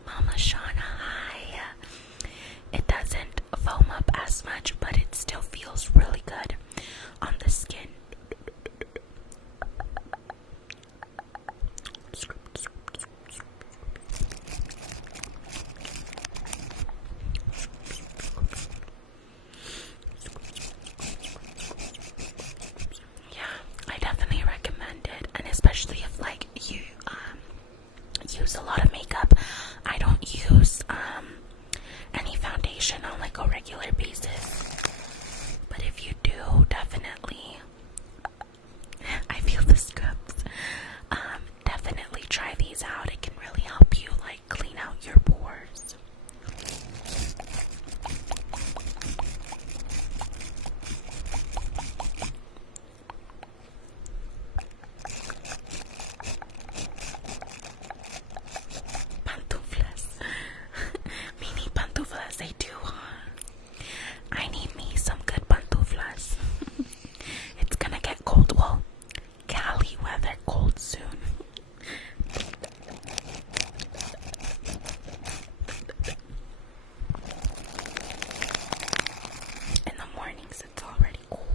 Mama Shauna, hi. It doesn't foam up as much, but it still feels really good on the skin. I definitely recommend it, and especially if like you use a lot of makeup. I don't use any foundation on like a regular basis, but if you do, definitely I feel the scrubs. Definitely try these out. It can really help you like clean out your pores. Pantuflas. Mini pantuflas, they do, huh? I need me some good pantuflas. It's gonna get cold. Well, Cali weather cold soon. In the mornings, it's already cold.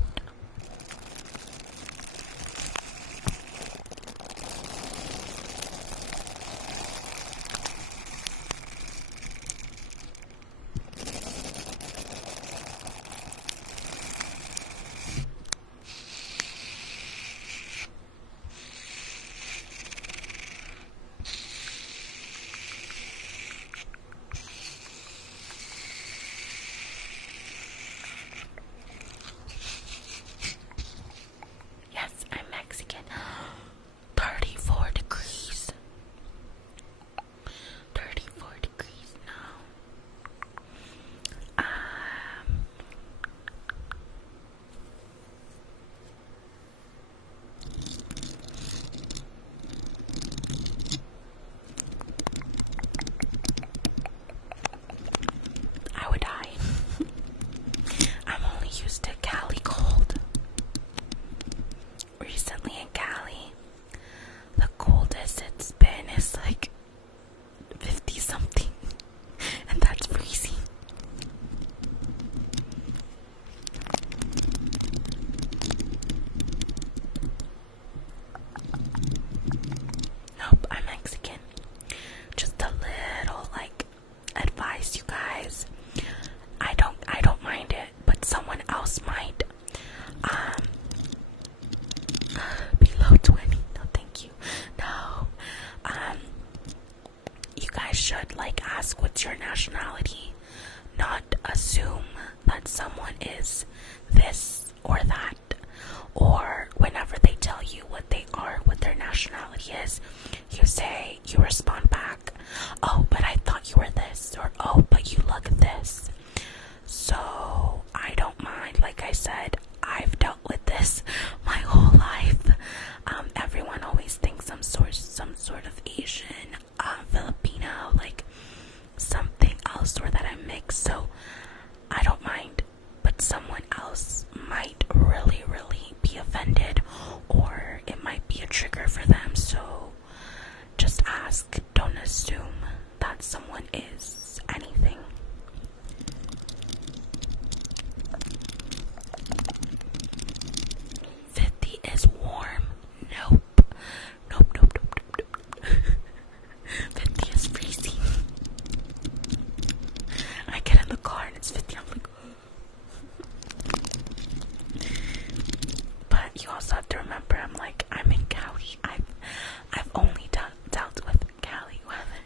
Yes, I'm Mexican. 34 degrees. 34 degrees now. I would die. I'm only used to Cali cold. Recently in Cali, the coldest it's been is like 50 something, and that's freezing. Nope, I'm Mexican. Just a little like advice, you guys. I don't mind it, but someone else might. Below 20. No, thank you. No. You guys should like ask what's your nationality, not assume that someone is this or that, or whenever they tell you what they are, what their nationality is, you respond back, oh, but I thought you were this, or oh, but you look this. So I don't mind. Like I said, I've dealt with this my whole life. Everyone always thinks I'm some sort of Asian, Filipino, like something else, or that I'm mixed. So I don't mind, but someone else might really, really be offended, or it might be a trigger for them. So just ask. Don't assume that someone is anything. Is warm. Nope. Nope. 50 is freezing. I get in the car and it's 50. I'm like, but you also have to remember, I'm in Cali. I've only dealt with Cali weather.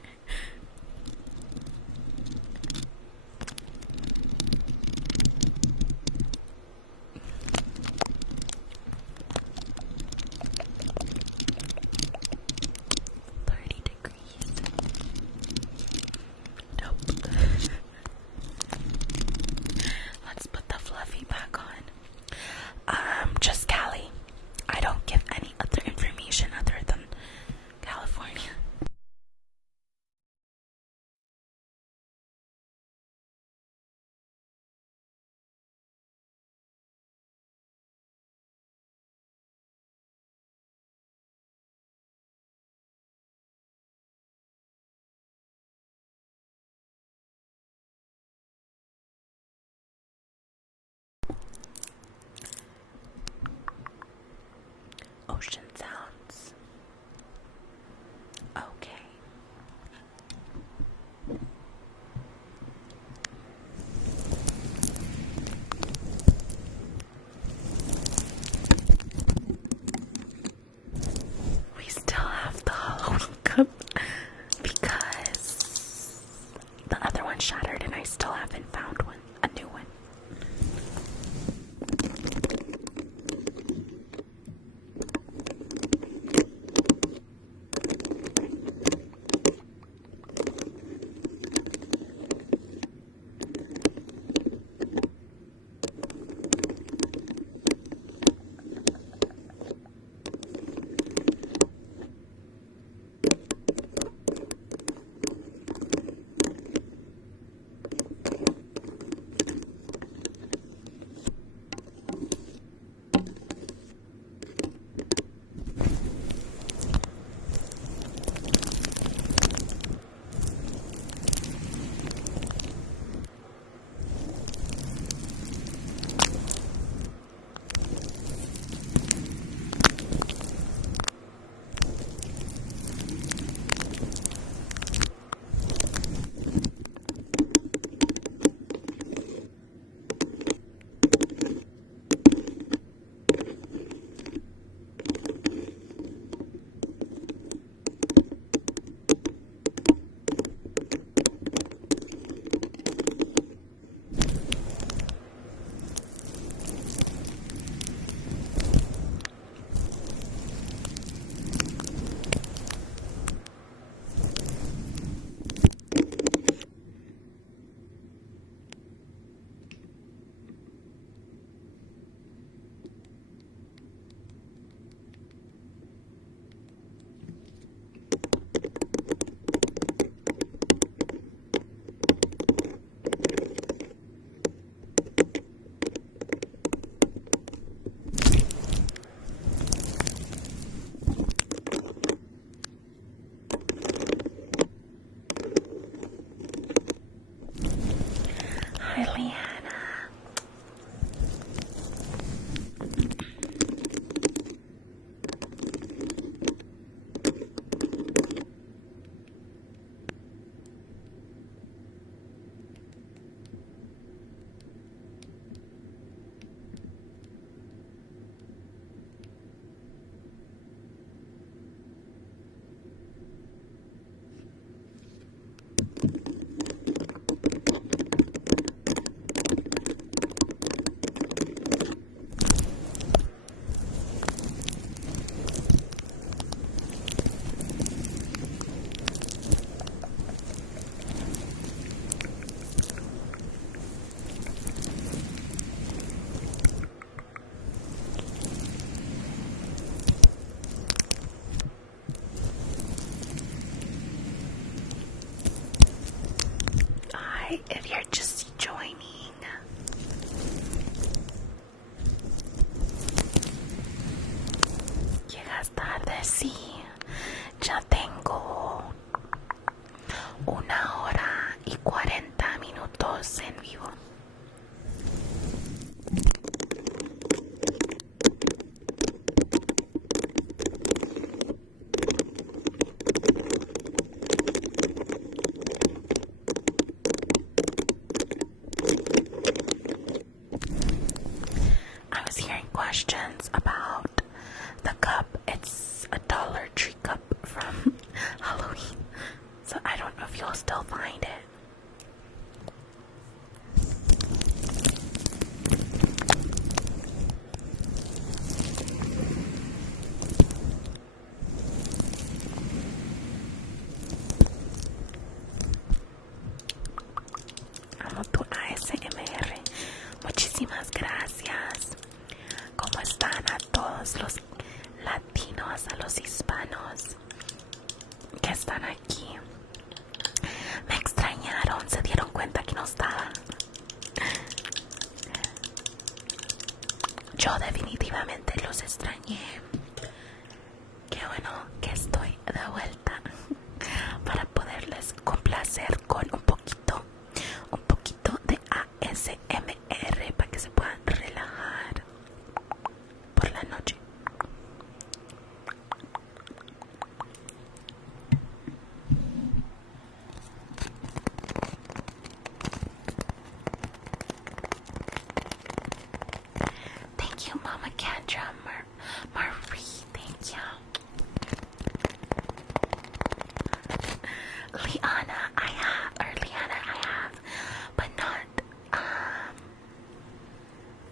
Hi, if you're just joining. Llegas tarde, sí. Ya tengo 1 hora y 40 minutos en vivo. I was hearing questions about the cup. It's a Dollar Tree cup from Halloween, so I don't know if you'll still find it. Amo tu ASMR. Muchísimas gracias. ¿Cómo están a todos los latinos, a los hispanos que están aquí? Me extrañaron, se dieron cuenta que no estaba. Yo definitivamente los extrañé. Qué bueno que estoy de vuelta para poderles complacer con un poquito de ASMR para que se puedan relajar por la noche. Thank you, Mama Kendra. Marie, thank you. Liana, I have, but not,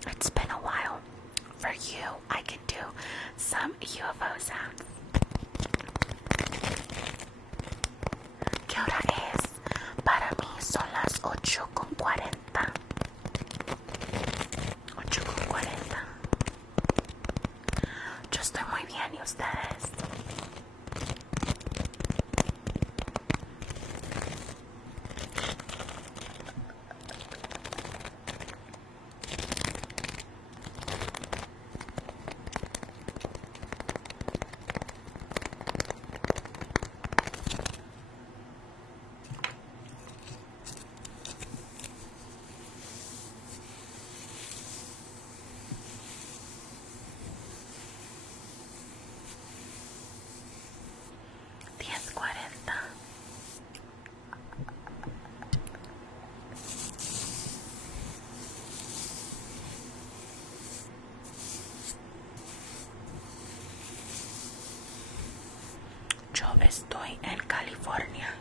it's been a while. For you, I can do some UFO sounds. ¿Qué hora es? Para mí son las 8:40. 8:40. Yo estoy muy bien, ¿y ustedes? Yo estoy en California.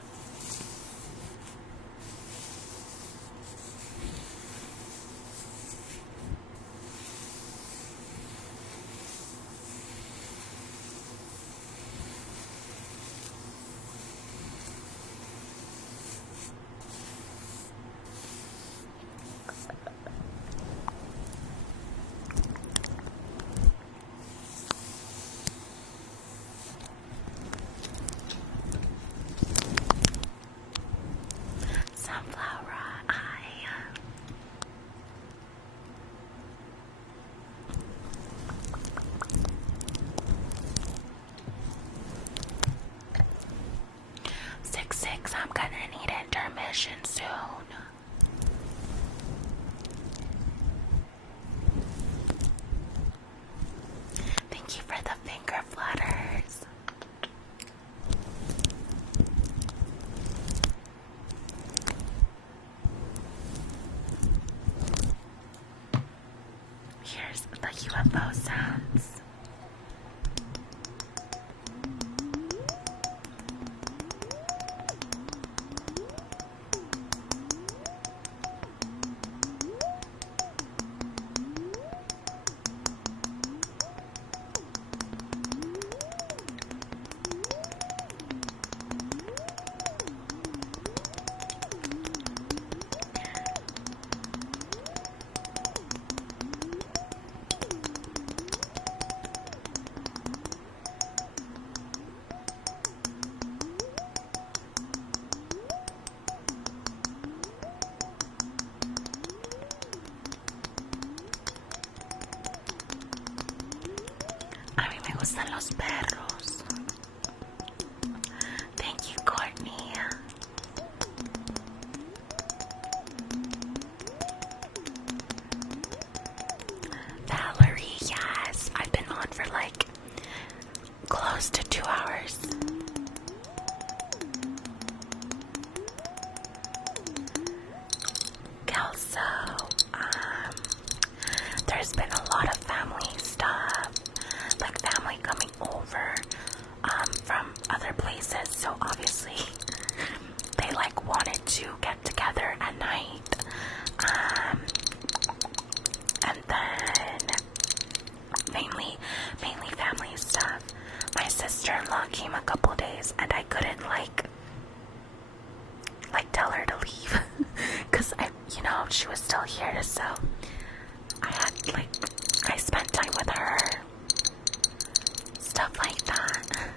she was still here, so I spent time with her, stuff like that.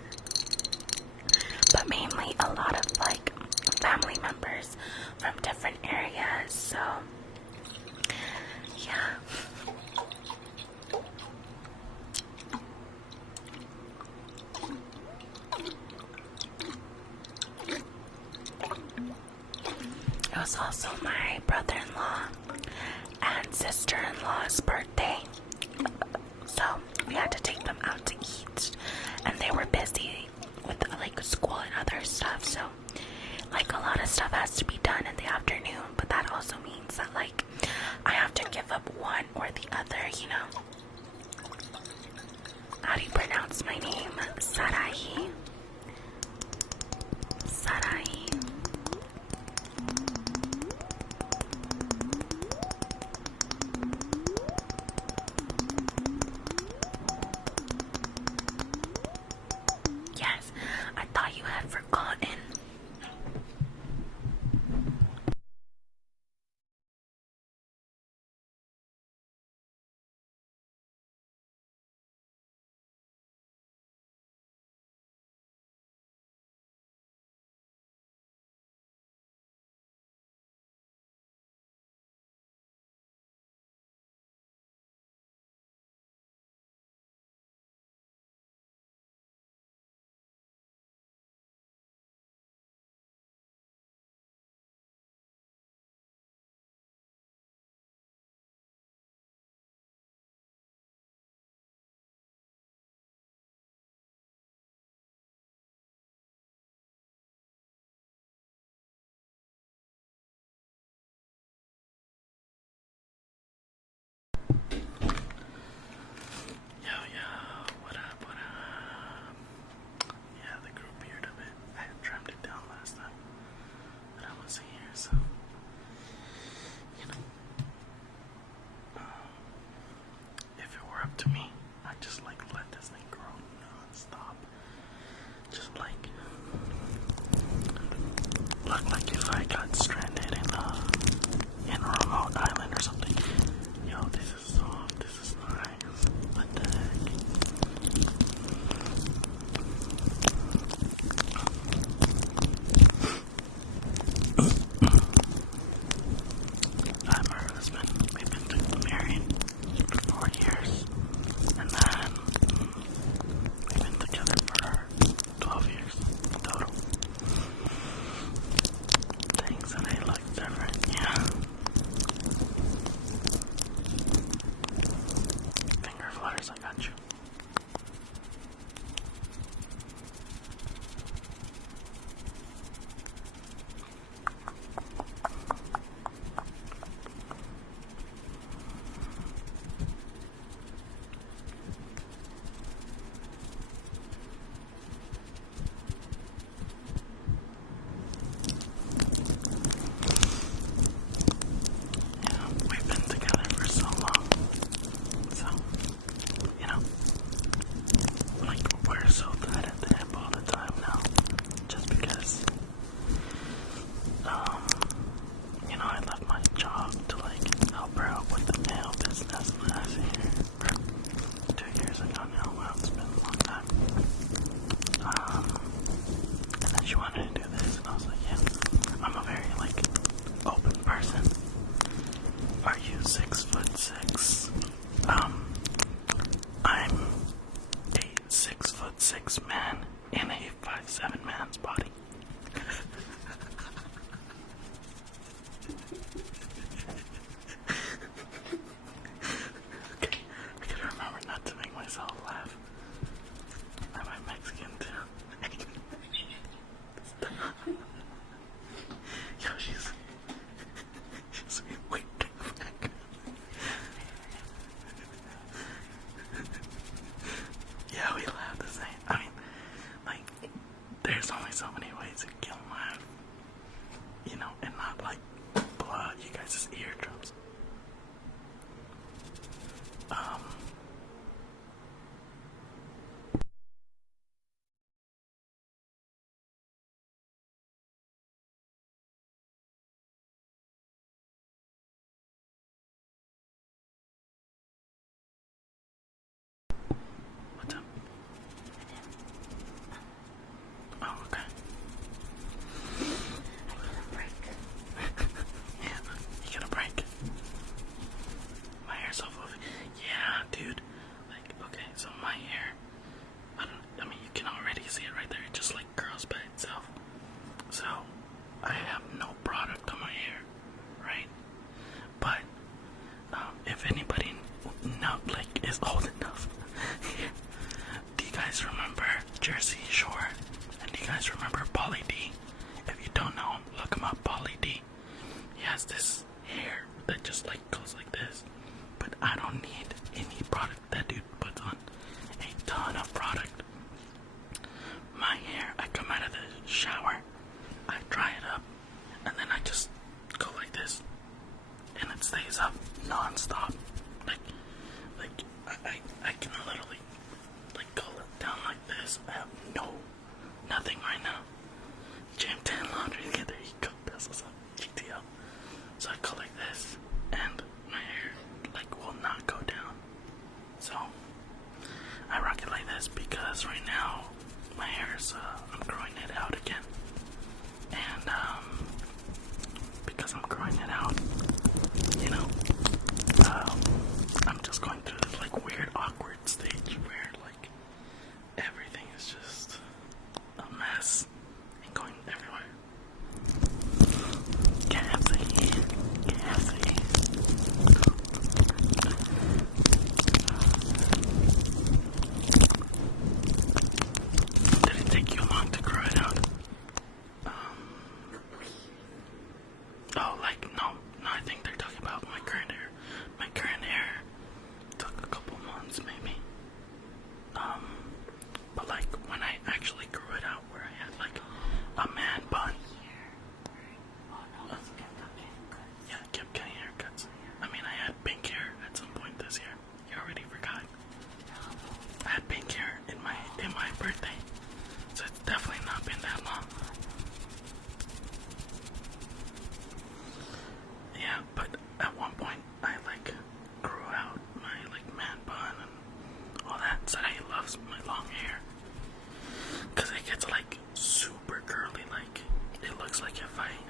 But mainly a lot of like family members from different areas, so yeah. It was also my brother-in-law and sister-in-law's birthday, so we had to take them out to eat, and they were busy with like school and other stuff, so like a lot of stuff has to be done in the afternoon, but that also means that like I have to give up one or the other, you know. How do you pronounce my name? Sarai. Sarai. Yes, I thought you had forgotten.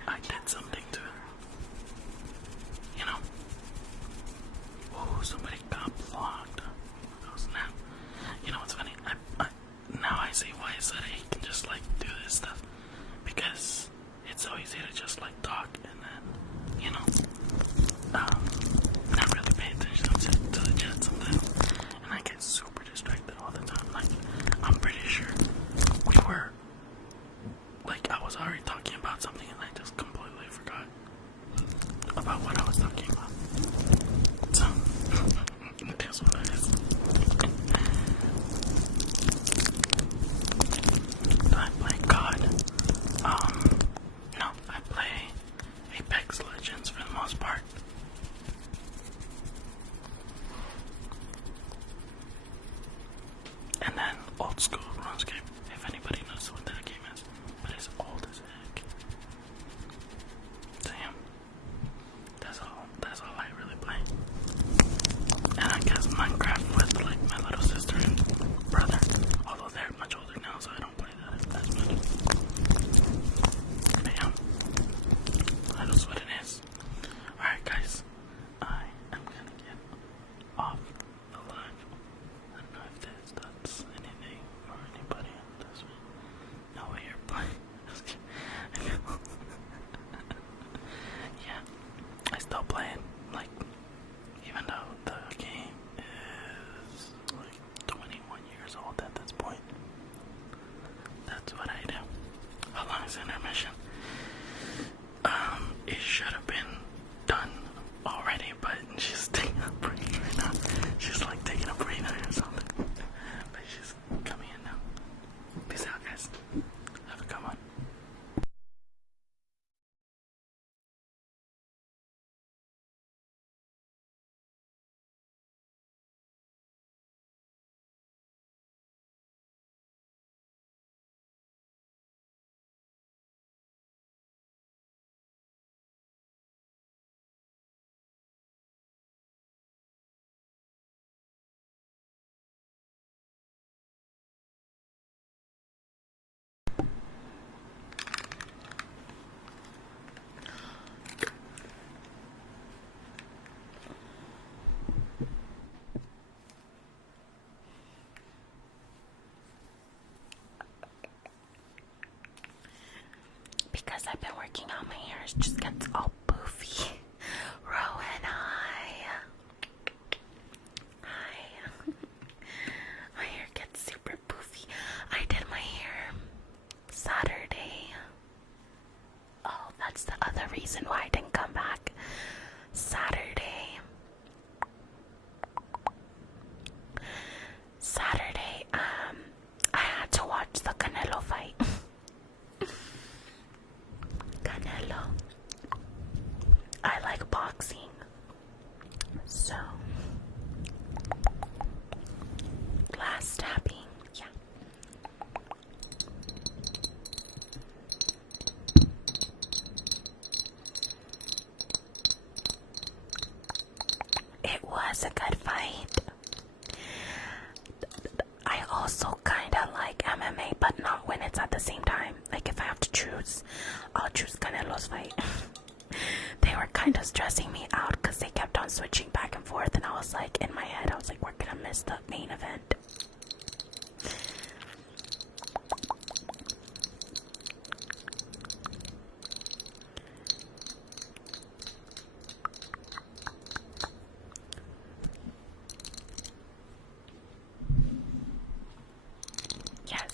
I did something to it. You know? Oh, somebody got blocked. Oh, snap. You know what's funny? Now I see why Sarai can just like do this stuff. Because it's so easy to just like talk and then, you know, not really pay attention to the chat sometimes. And I get super distracted all the time. Like, I'm pretty sure we were, like, I was already talking about something and I just completely forgot about what I was talking about. So, that's what it is. Do I play COD? No, I play Apex Legends for the most part. And then old school RuneScape, if anybody knows what that game is. But it's old as heck. Damn. That's all I really play. And I guess Minecraft with like my little sister and brother. Although they're much older now, so I don't play that as much. But yeah, that is what it is. Alright guys, I am gonna get off the live. I don't know if this does anything or anybody else. No way you're playing. Yeah, I still play it. Like, even though the game is like 21 years old at this point. That's what I do. How long is intermission? It should have been done already, but she's taking a break right now. She's like taking a breather or something. But she's coming in now. Peace out, guys. Have a good one. Because I've been working on my hair, it just gets all poofy. Rowan, hi. Hi. My hair gets super poofy. I did my hair Saturday. Oh, that's the other reason why I didn't come back. Saturday, I had to watch the Canelo fight. Canelo. I like boxing. So, last tapping, yeah. It was a good fight. I also kind of like MMA, but not when it's at the same time. Like, if I have to choose, I'll choose Canelo's fight. They were kind of stressing me out because they kept on switching back and forth, and I was like, in my head, I was like, we're gonna miss the main event. Yes.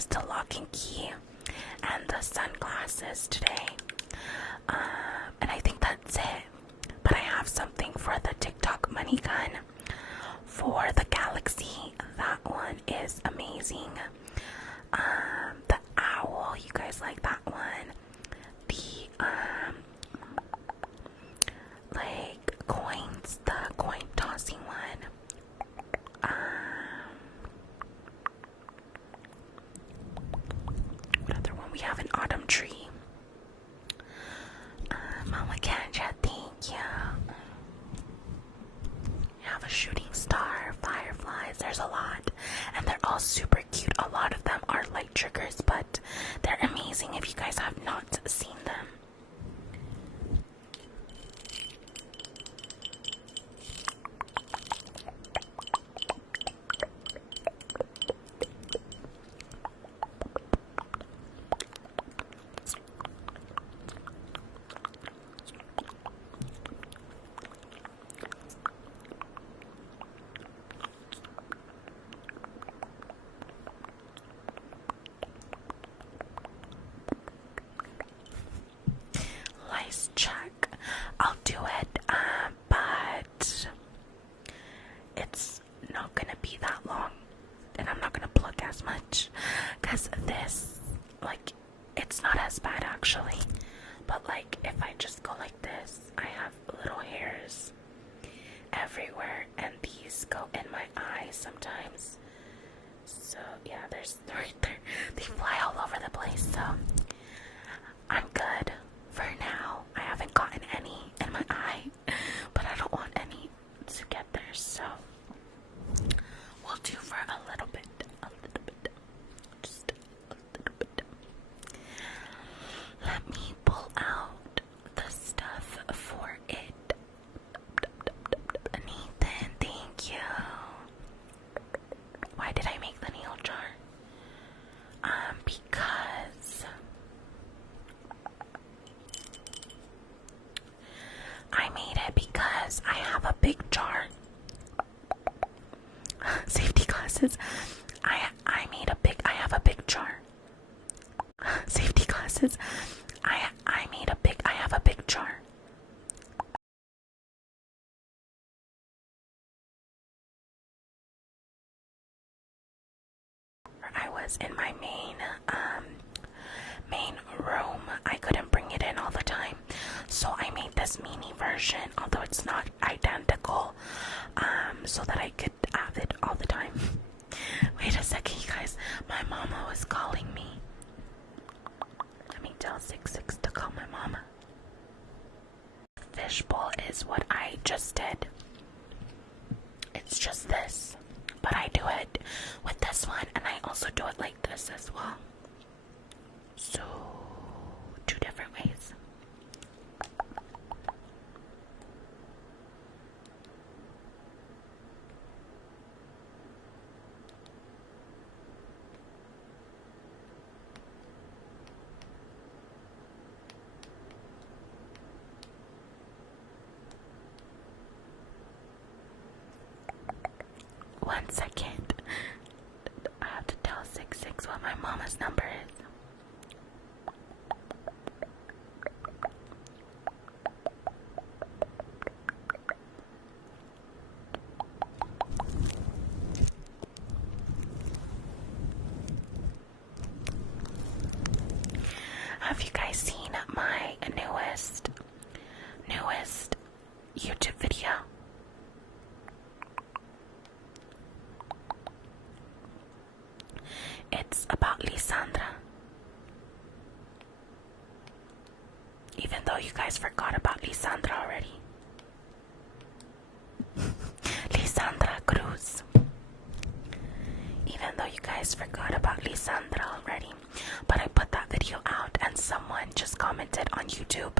is the lock and key and the sunglasses today. And I think that's it. But I have something for the TikTok money gun for the Galaxy. That one is amazing. The owl, you guys like that one? The like coins, the coin tossing one. What other one? We have an autumn tree. Mama Kanja, thank you. We have a shooting star, fireflies, there's a lot. And they're all super cute. A lot of them are light triggers, but they're amazing if you guys have not seen them. Lice check. I'll do it, but it's not gonna be that long, and I'm not gonna plug as much, cause this, like, it's not as bad actually. But like, if I just go like this, I have little hairs everywhere, and these go in my eyes sometimes. So yeah, there's right there. They fly all over the place. So I'm good for now. I haven't gotten any in my eye, but I don't want any to get there. So we'll do for a little bit, just a little bit. Let me pull out the stuff for it. Nathan, thank you. Why did I make the nail jar? Because I made it because I have a big jar. Safety glasses. I have a big jar. Safety glasses. I have a big jar. I was in my main room. I couldn't bring it in all the time, so I made this mini version, although it's not identical, so that I could have it all the time. Wait a second, you guys. My mama was calling me. Let me tell 66 to call my mama. Fishbowl is what I just did. It's just this, but I do it with this one, and I also do it like this as well. So, two different ways. One second. I have to tell 66 what my mama's number is. Have you guys seen my newest YouTube video? It's about Lisandra. Even though you guys forgot about Lisandra already. Lisandra Cruz. Even though you guys forgot about Lisandra already. But I put that video out and someone just commented on YouTube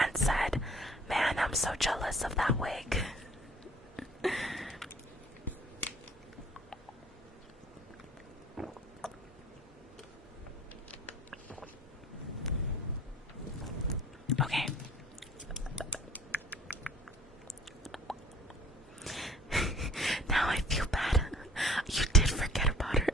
and said, "Man, I'm so jealous of that wig." Okay. Now I feel bad. You did forget about her.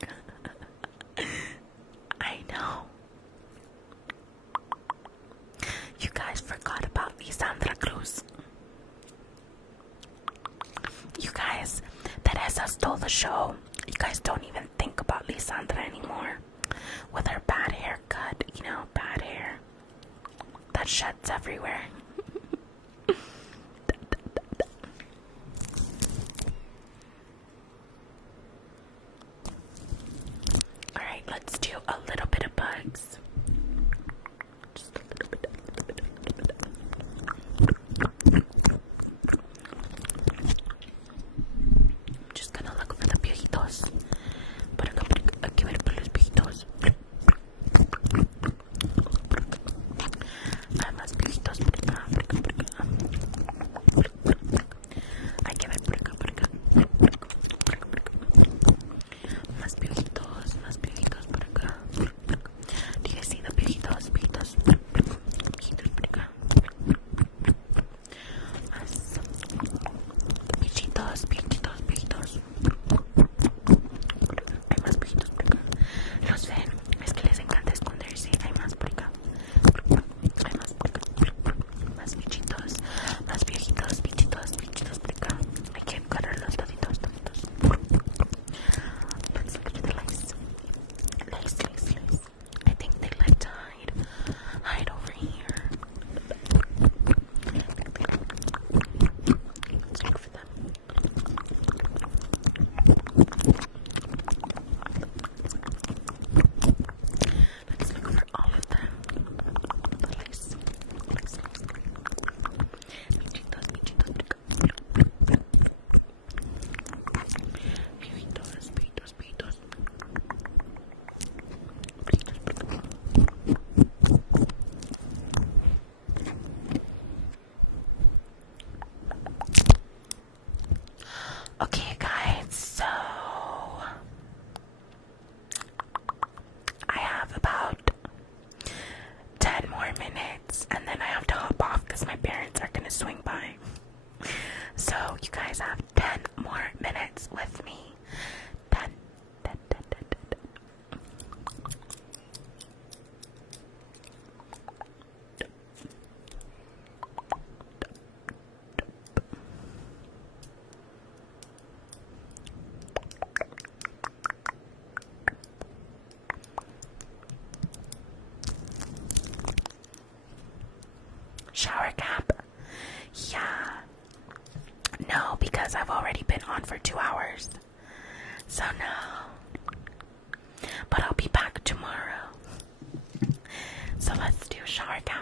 let's do a little bit of bugs. Just a little bit. I'm just gonna look for the viejitos. Por acá, aquí ver por los viejitos. Hay más viejitos por acá, por acá, por acá. Hay que ver por acá, por acá. Más viejitos por acá. Do you see the viejitos? Viejitos por acá. Más viejitos. Hay más viejitos por acá. Los ven, es que les encanta esconderse. Hay más por acá. Hay más por acá. Más viejitos por acá. Hay que encarar los toditos. Let's look at the lice. Lice. I think they like to hide over here. Let's look for them. Let's look for all of them. The lice. Bichitos por acá. Viejitos. Okay, guys, so I have about 10 more minutes and then I have to hop off because my parents are gonna swing by. So you guys have 10 more minutes with me. 10. Shower cap? Yeah. No, because I've already been on for 2 hours. So no. But I'll be back tomorrow. So let's do shower cap.